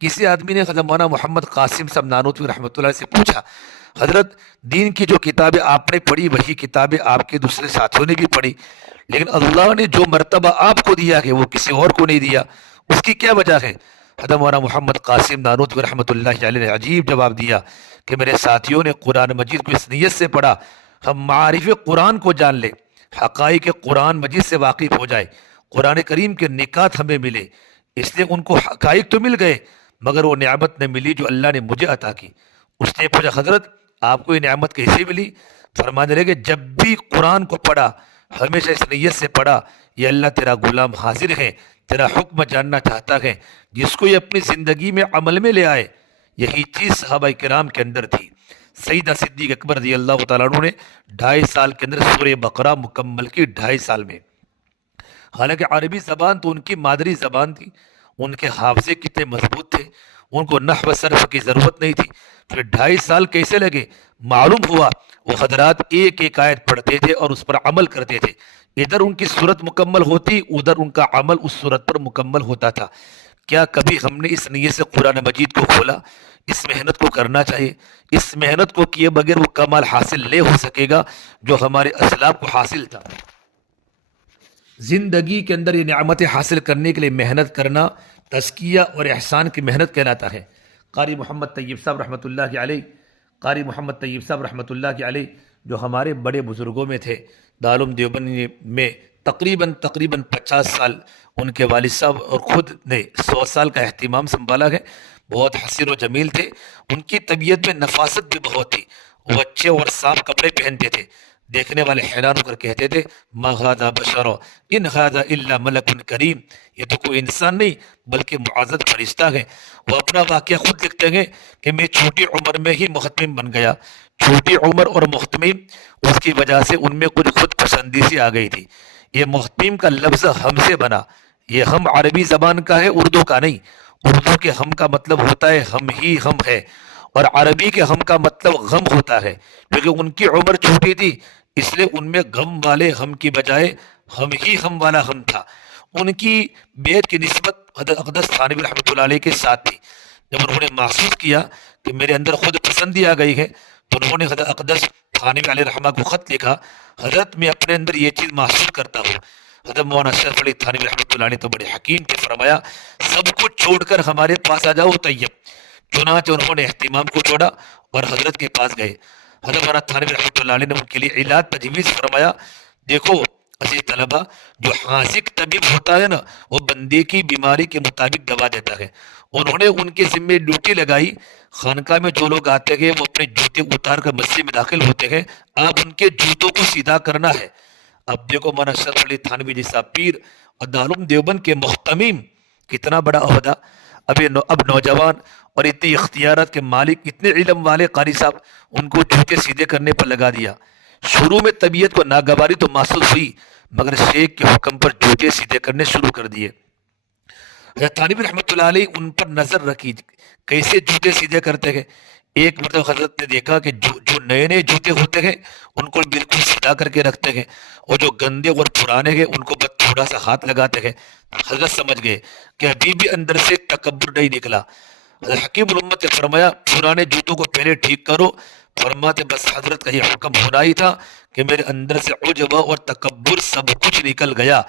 کسی آدمی نے حضرت مولانا محمد قاسم صاحب نانوتوی رحمۃ اللہ سے پوچھا، حضرت دین کی جو کتابیں آپ نے پڑھی وہی کتابیں آپ کے دوسرے ساتھیوں نے بھی پڑھی، لیکن اللہ نے جو مرتبہ آپ کو دیا ہے وہ کسی اور کو نہیں دیا، اس کی کیا وجہ ہے؟ حضرت مولانا محمد قاسم نانوتوی رحمۃ اللہ علیہ نے عجیب جواب دیا کہ میرے ساتھیوں نے قرآن مجید کو اس نیت سے پڑھا ہم معارف قرآن کو جان لیں، حقائق قرآن مجید سے واقف ہو جائے، قرآن کریم کے نکات ہمیں ملے، اس لیے ان کو حقائق تو مل گئے مگر وہ نعمت نہ ملی جو اللہ نے مجھے عطا کی۔ اس نے پوچھا، حضرت آپ کو یہ نعمت کیسے ملی؟ فرمانے لگے، جب بھی قرآن کو پڑھا ہمیشہ اس نیت سے پڑھا، یہ اللہ تیرا غلام حاضر ہے، تیرا حکم جاننا چاہتا ہے، جس کو یہ اپنی زندگی میں عمل میں لے آئے۔ یہی چیز صحابہ کرام کے اندر تھی۔ سیدہ صدیق اکبر رضی اللہ تعالیٰ عنہ نے 2.5 سال کے اندر سورہ بقرہ مکمل کی، 2.5 سال میں۔ حالانکہ عربی زبان تو ان کی مادری زبان تھی، ان کے حافظے کتنے مضبوط تھے، ان کو نحو صرف کی ضرورت نہیں تھی، پھر 2.5 سال کیسے لگے؟ معلوم ہوا وہ حضرات ایک ایک آیت پڑھتے تھے اور اس پر عمل کرتے تھے، ادھر ان کی صورت مکمل ہوتی، ادھر ان کا عمل اس صورت پر مکمل ہوتا تھا۔ کیا کبھی ہم نے اس نیت سے قرآن مجید کو کھولا؟ اس محنت کو کرنا چاہیے، اس محنت کو کیے بغیر وہ کمال حاصل نہیں ہو سکے گا جو ہمارے اسلاف کو حاصل تھا۔ زندگی کے اندر یہ نعمتیں حاصل کرنے کے لیے محنت کرنا تزکیہ اور احسان کی محنت کہلاتا ہے۔ قاری محمد طیب صاحب رحمۃ اللہ علیہ جو ہمارے بڑے بزرگوں میں تھے، دارالعلوم دیوبند میں تقریباً 50 سال ان کے والد صاحب اور خود نے 100 سال کا اہتمام سنبھالا ہے۔ بہت حسین و جمیل تھے، ان کی طبیعت میں نفاست بھی بہت تھی، وہ اچھے اور صاف کپڑے پہنتے تھے، دیکھنے والے حیران ہو کر کہتے تھے ما ھذا بشر ان ھذا الا ملک کریم، یہ تو کوئی انسان نہیں بلکہ معزز فرشتہ ہے۔ وہ اپنا واقعہ خود لکھتے ہیں کہ میں چھوٹی عمر میں ہی محتمم بن گیا، چھوٹی عمر اور محتمم، اس کی وجہ سے ان میں کچھ خود پسندی سی آ گئی تھی۔ یہ محتمم کا لفظ ہم سے بنا، یہ ہم عربی زبان کا ہے، اردو کا نہیں۔ اردو کے ہم کا مطلب ہوتا ہے ہم ہی ہم ہے، اور عربی کے ہم کا مطلب غم ہوتا ہے، کیونکہ ان کی عمر چھوٹی تھی اس لیے ان میں غم والے ہم کی بجائے ہم ہی ہم والا ہم تھا۔ ان کی بیعت کی نسبت حضرت اقدس تھانوی رحمۃ اللہ علیہ کے ساتھ تھی۔ جب انہوں نے محسوس کیا کہ میرے اندر خود پسندی آ گئی ہے تو انہوں نے حضرت اقدس تھانوی علیہ رحمہ کو خط لکھا، حضرت میں اپنے اندر یہ چیز محسوس کرتا ہوں۔ حضرت مولانا اشرف علی تھانوی رحمۃ اللہ علیہ تو بڑے حکیم تھے، فرمایا سب کچھ چھوڑ کر ہمارے پاس آ جاؤ طیب۔ چنانچہ انہوں نے اہتمام کو چھوڑا اور حضرت کے پاس گئے۔ حضرت مولانا تھانوی رحمۃ اللہ علیہ نے ان کے لیے علاج تجویز فرمایا۔ دیکھو عزیز طلبہ، جو حاذق طبیب ہوتا ہے نا، وہ بندے کی بیماری کے مطابق دوا دیتا ہے۔ انہوں نے ان کے ذمے ڈیوٹی لگائی، خانقاہ میں جو لوگ آتے ہیں وہ اپنے جوتے اتار کر مسجد میں داخل ہوتے ہیں، آپ ان کے جوتوں کو سیدھا کرنا ہے۔ اب دیکھو مولانا اشرف علی تھانوی جیسا پیر اور دارالعلوم دیوبند کے محتمم، کتنا بڑا عہدہ۔ اب نوجوان اور اتنی اختیارات کے مالک، اتنے علم والے قاری صاحب، ان کو جوتے سیدھے کرنے پر لگا دیا۔ شروع میں طبیعت کو ناگواری تو محسوس ہوئی، مگر شیخ کے حکم پر جوتے سیدھے کرنے شروع کر دیے۔ حضرت تھانوی رحمۃ اللہ علیہ ان پر نظر رکھی کیسے جوتے سیدھے کرتے ہیں۔ ایک مرتبہ حضرت نے دیکھا کہ جو نئے نئے جوتے ہوتے ہیں ان کو بالکل سیدھا کر کے رکھتے ہیں، اور جو گندے اور پرانے ہیں ان کو بس تھوڑا سا ہاتھ لگاتے ہیں۔ حضرت سمجھ گئے کہ ابھی بھی اندر سے تکبر نہیں نکلا۔ حضرت حکیم الامت نے فرمایا پرانے جوتوں کو پہلے ٹھیک کرو۔ فرماتے بس حضرت کا یہ حکم ہونا ہی تھا کہ میرے اندر سے عجب اور تکبر سب کچھ نکل گیا۔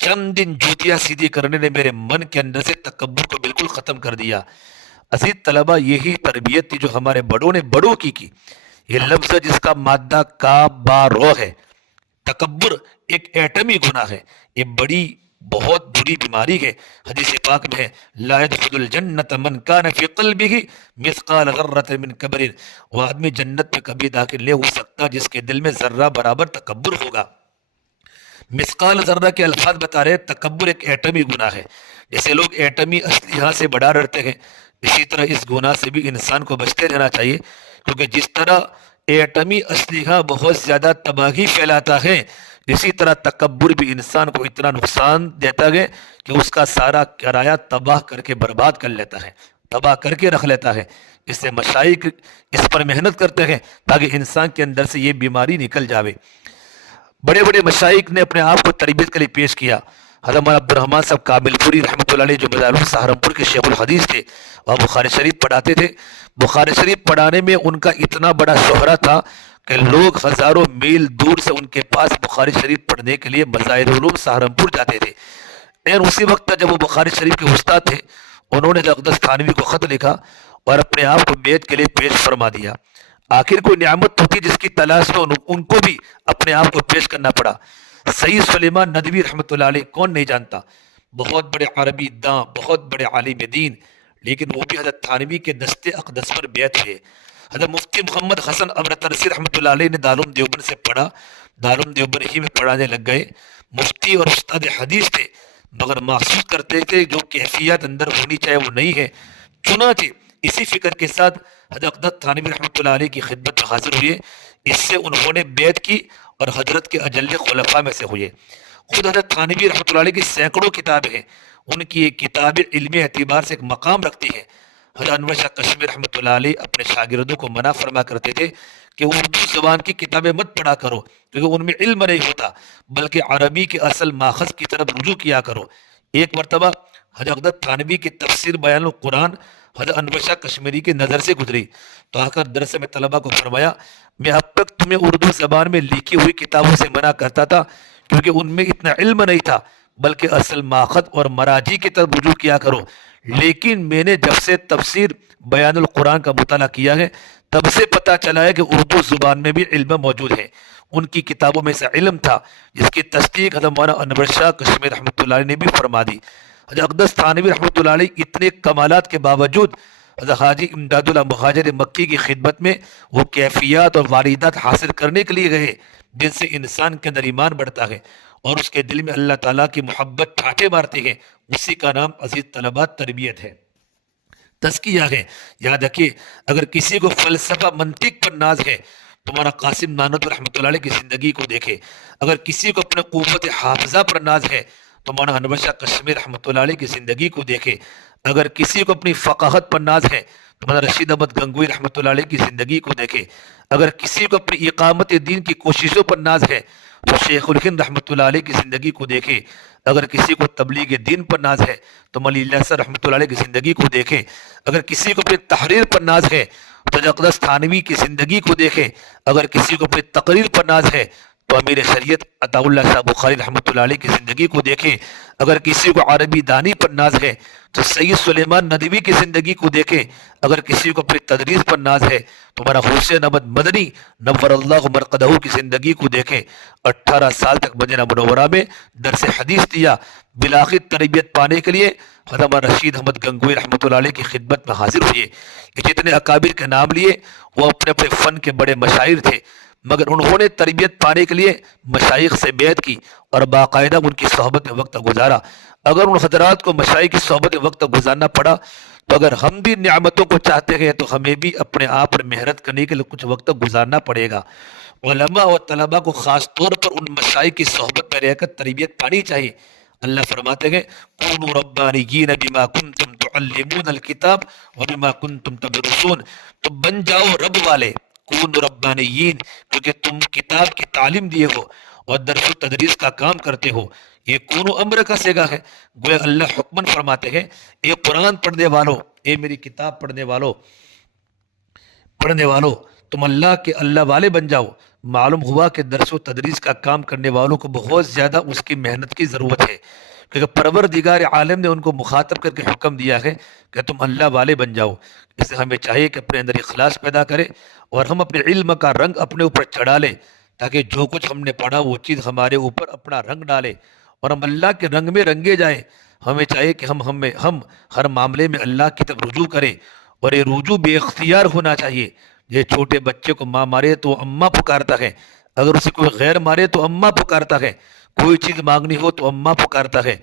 چند دن جوتیاں سیدھی کرنے نے میرے من کے اندر سے تکبر کو بالکل ختم کر دیا۔ عزیز طلبہ، یہی تربیت تھی جو ہمارے بڑوں نے بڑوں کی۔ یہ لفظ جس کا مادہ کا با رو ہے۔ تکبر ایک ایٹمی گناہ ہے، یہ بڑی بہت بری بیماری ہے۔ حدیث پاک میں ہے لا يدخل الجنت من کان فی قلبہ مثقال ذرۃ من کبر، وہ آدمی جنت میں کبھی داخل نہیں ہو سکتا جس کے دل میں ذرہ برابر تکبر ہوگا۔ مثقال ذرہ کے الفاظ بتا رہے، تکبر ایک ایٹمی گناہ ہے۔ جیسے لوگ ایٹمی اسلحہ سے بڑا ڈرتے ہیں، اسی طرح اس گناہ سے بھی انسان کو بچتے رہنا چاہیے، کیونکہ جس طرح ایٹمی اسلحہ بہت زیادہ تباہی پھیلاتا ہے، اسی طرح تکبر بھی انسان کو اتنا نقصان دیتا ہے کہ اس کا سارا کرایہ تباہ کر کے برباد کر لیتا ہے، تباہ کر کے رکھ لیتا ہے۔ اس سے مشائخ اس پر محنت کرتے ہیں تاکہ انسان کے اندر سے یہ بیماری نکل جاوے۔ بڑے بڑے مشائخ نے اپنے آپ کو تربیت کے لیے پیش کیا۔ حضرت مولانا عبد الرحمن صاحب کابل پوری رحمۃ اللہ علیہ جو مدارس سہارنپور کے شیخ الحدیث تھے، وہ بخاری شریف پڑھاتے تھے۔ بخاری شریف پڑھانے میں ان کا اتنا بڑا شہرہ تھا کہ لوگ ہزاروں میل دور سے ان کے پاس بخاری شریف پڑھنے کے لیے مظاہر علوم سہارنپور جاتے تھے۔ اور اسی وقت جب وہ بخاری شریف کے استاد تھے، انہوں نے اقدس تھانوی کو خط لکھا اور اپنے آپ کو بیعت کے لیے پیش فرما دیا۔ آخر کوئی نعمت ہوتی جس کی تلاش میں ان کو بھی اپنے آپ کو پیش کرنا پڑا۔ سید سلیمان ندوی رحمۃ اللہ علیہ کون نہیں جانتا، بہت بڑے عربی داں، بہت بڑے عالم دین، لیکن وہ بھی حضرت تھانوی کے دستے اقدس پر بیعت ہوئے۔ حضرت مفتی محمد حسن امرتسری رحمۃ اللہ علیہ نے دارالعلوم دیوبند سے پڑھا، دارالعلوم دیوبند ہی میں پڑھانے لگ گئے۔ مفتی اور استاد حدیث تھے، مگر محسوس کرتے تھے جو کیفیت اندر ہونی چاہیے وہ نہیں ہے۔ چنانچہ اسی فکر کے ساتھ حضرت اقدس تھانوی رحمۃ اللہ علیہ کی خدمت میں حاضر ہوئے۔ اس سے انہوں نے بیعت کی اور حضرت کے اجل خلفاء میں سے ہوئے۔ خود حضرت تھانوی رحمۃ اللہ علیہ کی سینکڑوں کتابیں ہیں، ان کی ایک کتاب علمی اعتبار سے ایک مقام رکھتی ہے۔ حضرت انور شاہ کشمیر رحمۃ اللہ علیہ اپنے شاگردوں کو منع فرما کرتے تھے کہ اردو زبان کی کتابیں مت پڑھا کرو، کیونکہ ان میں علم نہیں ہوتا، بلکہ عربی کے اصل ماخذ کی طرف رجوع کیا کرو۔ ایک مرتبہ حضرت اقدس تھانوی کی تفسیر بیان القرآن حضرت انور شاہ کشمیری کی نظر سے گزری تو آ کر درس میں طلبہ کو فرمایا میں اب تک تمہیں اردو زبان میں لکھی ہوئی کتابوں سے منع کرتا تھا کیونکہ ان میں اتنا علم نہیں تھا، بلکہ اصل ماخذ اور مراجع کی طرف رجوع کیا کرو، لیکن میں نے جب سے تفسیر بیان القرآن کا مطالعہ کیا ہے تب سے پتہ چلا ہے کہ اردو زبان میں بھی علم موجود ہے، ان کی کتابوں میں سے علم تھا، جس کی تصدیق حضرت مولانا انور شاہ کشمیر رحمۃ اللہ علیہ نے بھی فرما دی۔ حضرت اقدس تھانوی رحمۃ اللہ علیہ اتنے کمالات کے باوجود حضرت حاجی امداد اللہ مہاجر مکی کی خدمت میں وہ کیفیات اور واردات حاصل کرنے کے لیے گئے جن سے انسان کے اندر ایمان بڑھتا ہے اور اس کے دل میں اللہ تعالیٰ کی محبت ٹھاٹھے مارتی ہے۔ اسی کا نام عزیز طلباء تربیت ہے، تزکیہ ہے۔ یاد رکھیے، اگر کسی کو فلسفہ منطق پر ناز ہے تو مولانا قاسم نانوتوی رحمۃ اللہ علیہ کی زندگی کو دیکھے، اگر کسی کو اپنے قوت حافظہ پر ناز ہے تو مولانا انور شاہ کشمیر رحمۃ اللہ علیہ کی زندگی کو دیکھے، اگر کسی کو اپنی فقاہت پر ناز ہے تو مولانا رشید احمد گنگوئی رحمۃ اللہ علیہ کی زندگی کو دیکھے، اگر کسی کو اپنی اقامت دین کی کوششوں پر ناز ہے تو شیخ الہند رحمۃ اللہ علیہ کی زندگی کو دیکھے، اگر کسی کو تبلیغ دین پر ناز ہے تو مولی اللہ صاحب رحمۃ اللہ علیہ کی زندگی کو دیکھے، اگر کسی کو اپنی تحریر پر ناز ہے تو اقدس تھانوی کی زندگی کو دیکھے، اگر کسی کو اپنی تقریر پر ناز ہے تو امیر شریعت عطا اللہ شاہ بخاری رحمۃ اللہ علیہ کی زندگی کو دیکھیں، اگر کسی کو عربی دانی پر ناز ہے تو سید سلیمان ندوی کی زندگی کو دیکھیں، اگر کسی کو اپنی تدریس پر ناز ہے تو ہمارا حسین احمد مدنی نور اللہ مرقدہ کی زندگی کو دیکھیں۔ 18 سال تک مدینہ منورہ میں درس حدیث دیا، بالآخر تربیت پانے کے لیے حضرت رشید احمد گنگوئی رحمۃ اللہ علیہ کی خدمت میں حاضر ہوئے۔ یہ جتنے اکابر کے نام لیے وہ اپنے اپنے فن کے بڑے مشاہیر تھے، مگر انہوں نے تربیت پانے کے لیے مشائخ سے بیعت کی اور باقاعدہ ان کی صحبت میں وقت گزارا۔ اگر ان حضرات کو مشائخ کی صحبت میں وقت گزارنا پڑا تو اگر ہم بھی نعمتوں کو چاہتے ہیں تو ہمیں بھی اپنے آپ پر محنت کرنے کے لیے کچھ وقت گزارنا پڑے گا۔ علماء اور طلباء کو خاص طور پر ان مشائخ کی صحبت میں رہ کر تربیت پانی چاہیے۔ اللہ فرماتے ہیں کونوا ربانیین بما کنتم تعلمون الکتاب وبما کنتم تدرسون، تو بن جاؤ رب والے، کون ربانیین، کیونکہ تم کتاب کی تعلیم دیے ہو اور درس و تدریس کا کام کرتے ہو۔ یہ کون امر کا سیگا ہے، گویا اللہ حکمن فرماتے ہیں اے قرآن پڑھنے والو، اے میری کتاب پڑھنے والو تم اللہ کے اللہ والے بن جاؤ۔ معلوم ہوا کہ درس و تدریس کا کام کرنے والوں کو بہت زیادہ اس کی محنت کی ضرورت ہے، کیونکہ پروردگار عالم نے ان کو مخاطب کر کے حکم دیا ہے کہ تم اللہ والے بن جاؤ۔ اس لیے ہمیں چاہیے کہ اپنے اندر اخلاص پیدا کرے اور ہم اپنے علم کا رنگ اپنے اوپر چڑھا لیں، تاکہ جو کچھ ہم نے پڑھا وہ چیز ہمارے اوپر اپنا رنگ ڈالے اور ہم اللہ کے رنگ میں رنگے جائیں۔ ہمیں چاہیے کہ ہم ہر معاملے میں اللہ کی طرف رجوع کریں، اور یہ رجوع بے اختیار ہونا چاہیے۔ یہ چھوٹے بچے کو ماں مارے تو اماں پکارتا ہے، اگر اسے کوئی غیر مارے تو اماں پکارتا ہے، کوئی چیز مانگنی ہو تو اماں پکارتا ہے،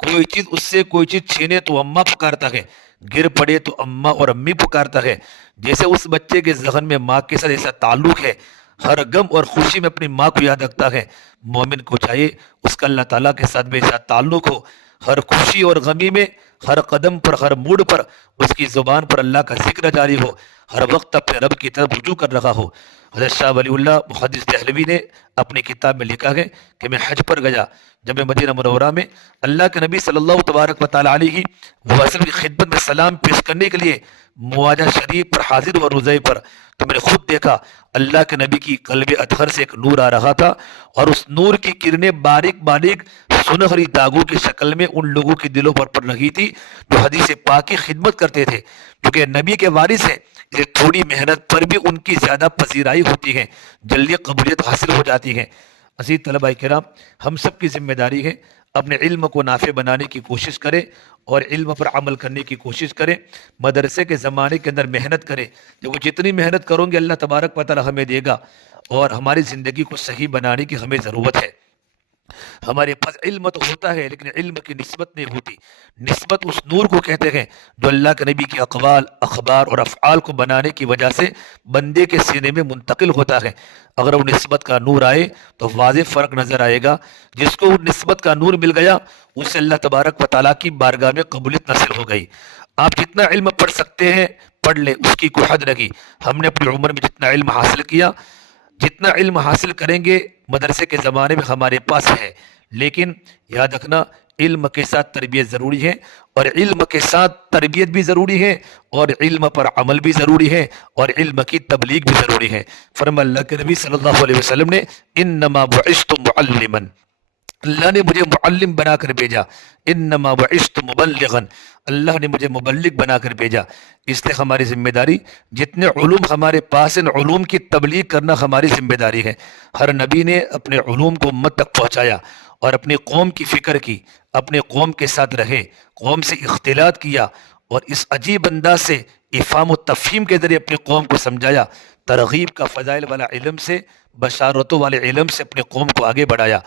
کوئی چیز اس سے کوئی چیز چھینے تو اماں پکارتا ہے، گر پڑے تو اماں اور امی پکارتا ہے۔ جیسے اس بچے کے ذہن میں ماں کے ساتھ ایسا تعلق ہے، ہر غم اور خوشی میں اپنی ماں کو یاد رکھتا ہے، مومن کو چاہیے اس کا اللہ تعالیٰ کے ساتھ بھی ایسا تعلق ہو، ہر خوشی اور غمی میں، ہر قدم پر، ہر موڑ پر اس کی زبان پر اللہ کا ذکر جاری ہو، ہر وقت اپنے رب کی طرف رجوع کر رہا ہو۔ حضرت شاہ ولی اللہ محدث دہلوی نے اپنی کتاب میں لکھا ہے کہ میں حج پر گیا، جب میں مدینہ منورہ میں اللہ کے نبی صلی اللہ تبارک و تعالیٰ علیہ وسلم کی خدمت میں سلام پیش کرنے کے لیے مواجہ شریف پر حاضر ہوا روزے پر، تو میں نے خود دیکھا اللہ کے نبی کی قلب اطہر سے ایک نور آ رہا تھا، اور اس نور کی کرنیں باریک باریک سنہری داغوں کی شکل میں ان لوگوں کے دلوں پر پڑ رہی تھی جو حدیث پاک کی خدمت کرتے تھے، کیونکہ نبی کے وارث ہیں، یہ تھوڑی محنت پر بھی ان کی زیادہ پذیرائی ہوتی ہے، جلدی قبولیت حاصل ہو جاتی ہے۔ عزیز طلباء کرام، ہم سب کی ذمہ داری ہے اپنے علم کو نافع بنانے کی کوشش کریں اور علم پر عمل کرنے کی کوشش کریں۔ مدرسے کے زمانے کے اندر محنت کریں، جب وہ جتنی محنت کروں گے اللہ تبارک و تعالی ہمیں دے گا، اور ہماری زندگی کو صحیح بنانے کی ہمیں ضرورت ہے۔ ہمارے پاس علم تو ہوتا ہے لیکن علم کی نسبت نہیں ہوتی۔ نسبت اس نور کو کہتے ہیں جو اللہ کے نبی کی اقوال، اخبار اور افعال کو بنانے کی وجہ سے بندے کے سینے میں منتقل ہوتا ہے۔ اگر وہ نسبت کا نور آئے تو واضح فرق نظر آئے گا۔ جس کو نسبت کا نور مل گیا اسے اللہ تبارک و تعالیٰ کی بارگاہ میں قبولیت نصیب ہو گئی۔ آپ جتنا علم پڑھ سکتے ہیں پڑھ لیں، اس کی کوئی حد نہیں۔ ہم نے اپنی عمر میں جتنا علم حاصل کیا، جتنا علم حاصل کریں گے مدرسے کے زمانے میں ہمارے پاس ہے، لیکن یاد رکھنا علم کے ساتھ تربیت ضروری ہے، اور علم کے ساتھ تربیت بھی ضروری ہے، اور علم پر عمل بھی ضروری ہے، اور علم کی تبلیغ بھی ضروری ہے۔ فرمایا اللہ کے نبی صلی اللہ علیہ وسلم نے انما بعثت معلما، اللہ نے مجھے معلم بنا کر بھیجا، انما بعثت مبلغا، اللہ نے مجھے مبلغ بنا کر بھیجا۔ اس لیے ہماری ذمہ داری، جتنے علوم ہمارے پاس ہیں، علوم کی تبلیغ کرنا ہماری ذمہ داری ہے۔ ہر نبی نے اپنے علوم کو امت تک پہنچایا اور اپنی قوم کی فکر کی، اپنے قوم کے ساتھ رہے، قوم سے اختلاط کیا اور اس عجیب انداز سے افہام و تفہیم کے ذریعے اپنی قوم کو سمجھایا، ترغیب کا فضائل والا علم سے، بشارتوں والے علم سے اپنے قوم کو آگے بڑھایا۔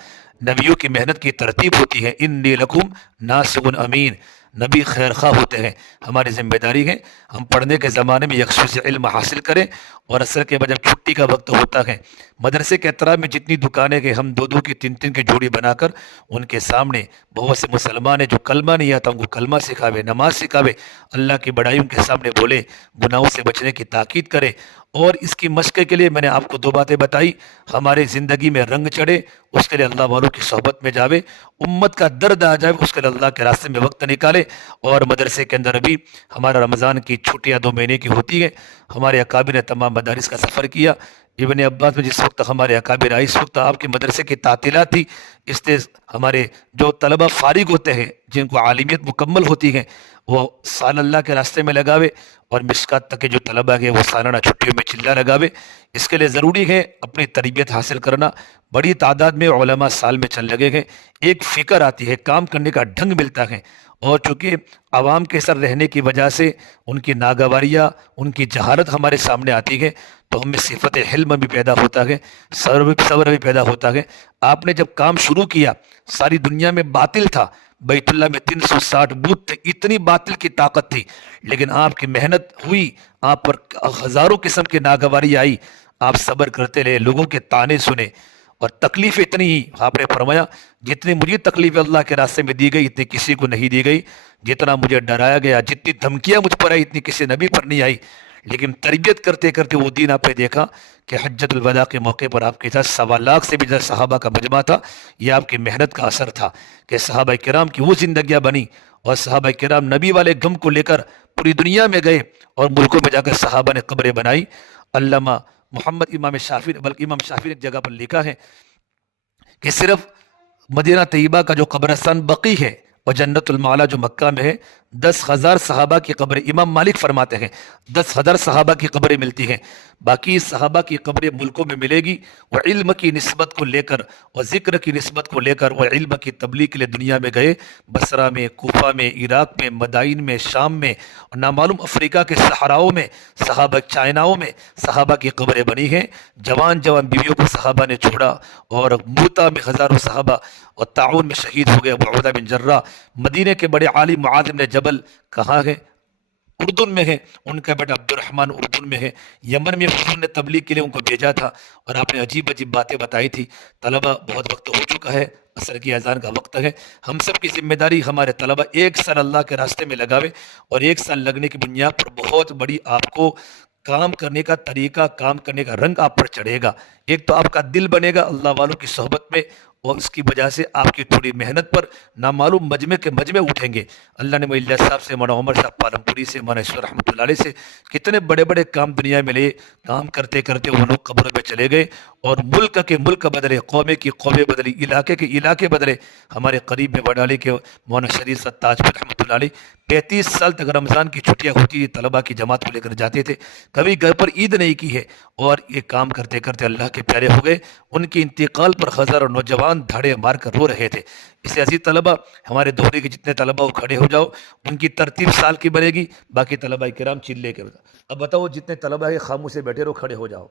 نبیوں کی محنت کی ترتیب ہوتی ہے، انی لکم ناصح امین، نبی خیر خواہ ہوتے ہیں۔ ہماری ذمہ داری ہے ہم پڑھنے کے زمانے میں یکسوئی سے علم حاصل کریں، اور عصر کے بعد جب چھٹی کا وقت ہوتا ہے، مدرسے کے اطراف میں جتنی دکانیں کہ ہم دو دو کی تین تین کی جوڑی بنا کر ان کے سامنے بہت سے مسلمان ہیں جو کلمہ نہیں آتا، ان کو کلمہ سکھاوے، نماز سکھاوے، اللہ کی بڑائی ان کے سامنے بولے، گناہوں سے بچنے کی تاکید کرے۔ اور اس کی مشق کے لیے میں نے آپ کو دو باتیں بتائی، ہمارے زندگی میں رنگ چڑھے اس کے لیے اللہ والوں کی صحبت میں جاوے، امت کا درد آ جائے اس کے لیے اللہ کے راستے میں وقت نکالے۔ اور مدرسے کے اندر بھی ہمارا رمضان کی چھٹیاں 2 مہینے کی ہوتی ہیں، ہمارے اکابر نے تمام مدارس کا سفر کیا۔ ابن عباس میں جس وقت ہمارے اکابر آئے، اس وقت آپ کے مدرسے کی تعطیلات تھی، اس لیے ہمارے جو طلبہ فارغ ہوتے ہیں، جن کو عالمیت مکمل ہوتی ہے، وہ سال اللہ کے راستے میں لگاوے، اور مشکات تک کے جو طلبہ ہیں وہ سالانہ چھٹیوں میں چلہ لگاوے۔ اس کے لیے ضروری ہے اپنی تربیت حاصل کرنا۔ بڑی تعداد میں علماء سال میں چل لگے ہیں، ایک فکر آتی ہے، کام کرنے کا ڈھنگ ملتا ہے، اور چونکہ عوام کے سر رہنے کی وجہ سے ان کی ناگواریاں، ان کی جہالت ہمارے سامنے آتی ہے، تو ہم میں صفت حلم بھی پیدا ہوتا ہے، صبر بھی پیدا ہوتا ہے۔ آپ نے جب کام شروع کیا، ساری دنیا میں باطل تھا، بیت اللہ میں 360 بت تھے، اتنی باطل کی طاقت تھی، لیکن آپ کی محنت ہوئی، آپ پر ہزاروں قسم کی ناگواری آئی، آپ صبر کرتے رہے، لوگوں کے طعنے سنے، اور تکلیف اتنی ہی، آپ نے فرمایا جتنی مجھے تکلیف اللہ کے راستے میں دی گئی اتنی کسی کو نہیں دی گئی، جتنا مجھے ڈرایا گیا، جتنی دھمکیاں مجھ پر آئی اتنی کسی نبی پر نہیں آئی۔ لیکن تربیت کرتے کرتے وہ دین آپ نے دیکھا کہ حجت الوداع کے موقع پر آپ کے ساتھ 1.25 لاکھ سے بھی زیادہ صحابہ کا مجمع تھا۔ یہ آپ کی محنت کا اثر تھا کہ صحابہ کرام کی وہ زندگیاں بنی، اور صحابہ کرام نبی والے غم کو لے کر پوری دنیا میں گئے، اور ملکوں میں جا کر صحابہ نے قبریں بنائی۔ علامہ محمد امام شافعی، بلکہ امام شافعی نے ایک جگہ پر لکھا ہے کہ صرف مدینہ طیبہ کا جو قبرستان بقی ہے اور جنت المعلا جو مکہ میں ہے، 10,000 صحابہ کی قبریں، امام مالک فرماتے ہیں 10,000 صحابہ کی قبریں ملتی ہیں، باقی صحابہ کی قبریں ملکوں میں ملے گی۔ وہ علم کی نسبت کو لے کر اور ذکر کی نسبت کو لے کر وہ علم کی تبلیغ کے لیے دنیا میں گئے، بصرہ میں، کوفہ میں، عراق میں، مدائن میں، شام میں، اور نامعلوم افریقہ کے صحراؤں میں، صحابہ چائناؤں میں صحابہ کی قبریں بنی ہیں۔ جوان جوان بیویوں کو صحابہ نے چھوڑا، اور موتا میں ہزاروں صحابہ اور تعاون میں شہید ہو گئے۔ ابو عبیدہ بن جراح، مدینے کے بڑے عالم معاذ بن جبل کہاں ہے؟ اردن میں ہے، ان کا بیٹا عبد الرحمن اردن میں ہے۔ یمن میں حضور نے تبلیغ کے لیے ان کو بھیجا تھا، اور آپ نے عجیب عجیب باتیں بتائی تھی۔ طلبہ، بہت وقت ہو چکا ہے، عصر کی اذان کا وقت ہے، ہم سب کی ذمہ داری ہمارے طلبہ 1 سال اللہ کے راستے میں لگاوے، اور 1 سال لگنے کی بنیاد پر بہت بڑی آپ کو کام کرنے کا طریقہ، کام کرنے کا رنگ آپ پر چڑھے گا۔ ایک تو آپ کا دل بنے گا اللہ والوں کی صحبت میں، اور اس کی وجہ سے آپ کی تھوڑی محنت پر نامعلوم مجمع کے مجمع اٹھیں گے۔ اللہ نے مولانا صاحب سے، مولانا عمر صاحب پالمپوری سے، مولانا ایشور رحمۃ اللہ علیہ سے کتنے بڑے بڑے کام دنیا میں لے، کام کرتے کرتے وہ لوگ قبروں میں چلے گئے، اور ملک کے ملک بدلے، قومے کی قومیں بدلی، علاقے کے علاقے بدلے۔ ہمارے قریب میں وڈالے کے مولانا شریف صاحب تاجپور رحمۃ اللہ علیہ 35 سال تک رمضان کی چھٹیاں ہوتی تھی، طلباء کی جماعت کو لے کر جاتے تھے، کبھی گھر پر عید نہیں کی ہے، اور یہ کام کرتے کرتے اللہ کے پیارے ہو گئے۔ ان کے انتقال پر ہزاروں نوجوان دھاڑے مار کر رو رہے تھے۔ اسے عزیز طلبہ، ہمارے دہلی کے جتنے طلبہ وہ کھڑے ہو جاؤ، ان کی ترتیب سال کی بنے گی، باقی طلبہ کرام چلے کے اب بتاؤ جتنے طلبہ ہے خاموش سے بیٹھے رہو، کھڑے ہو جاؤ۔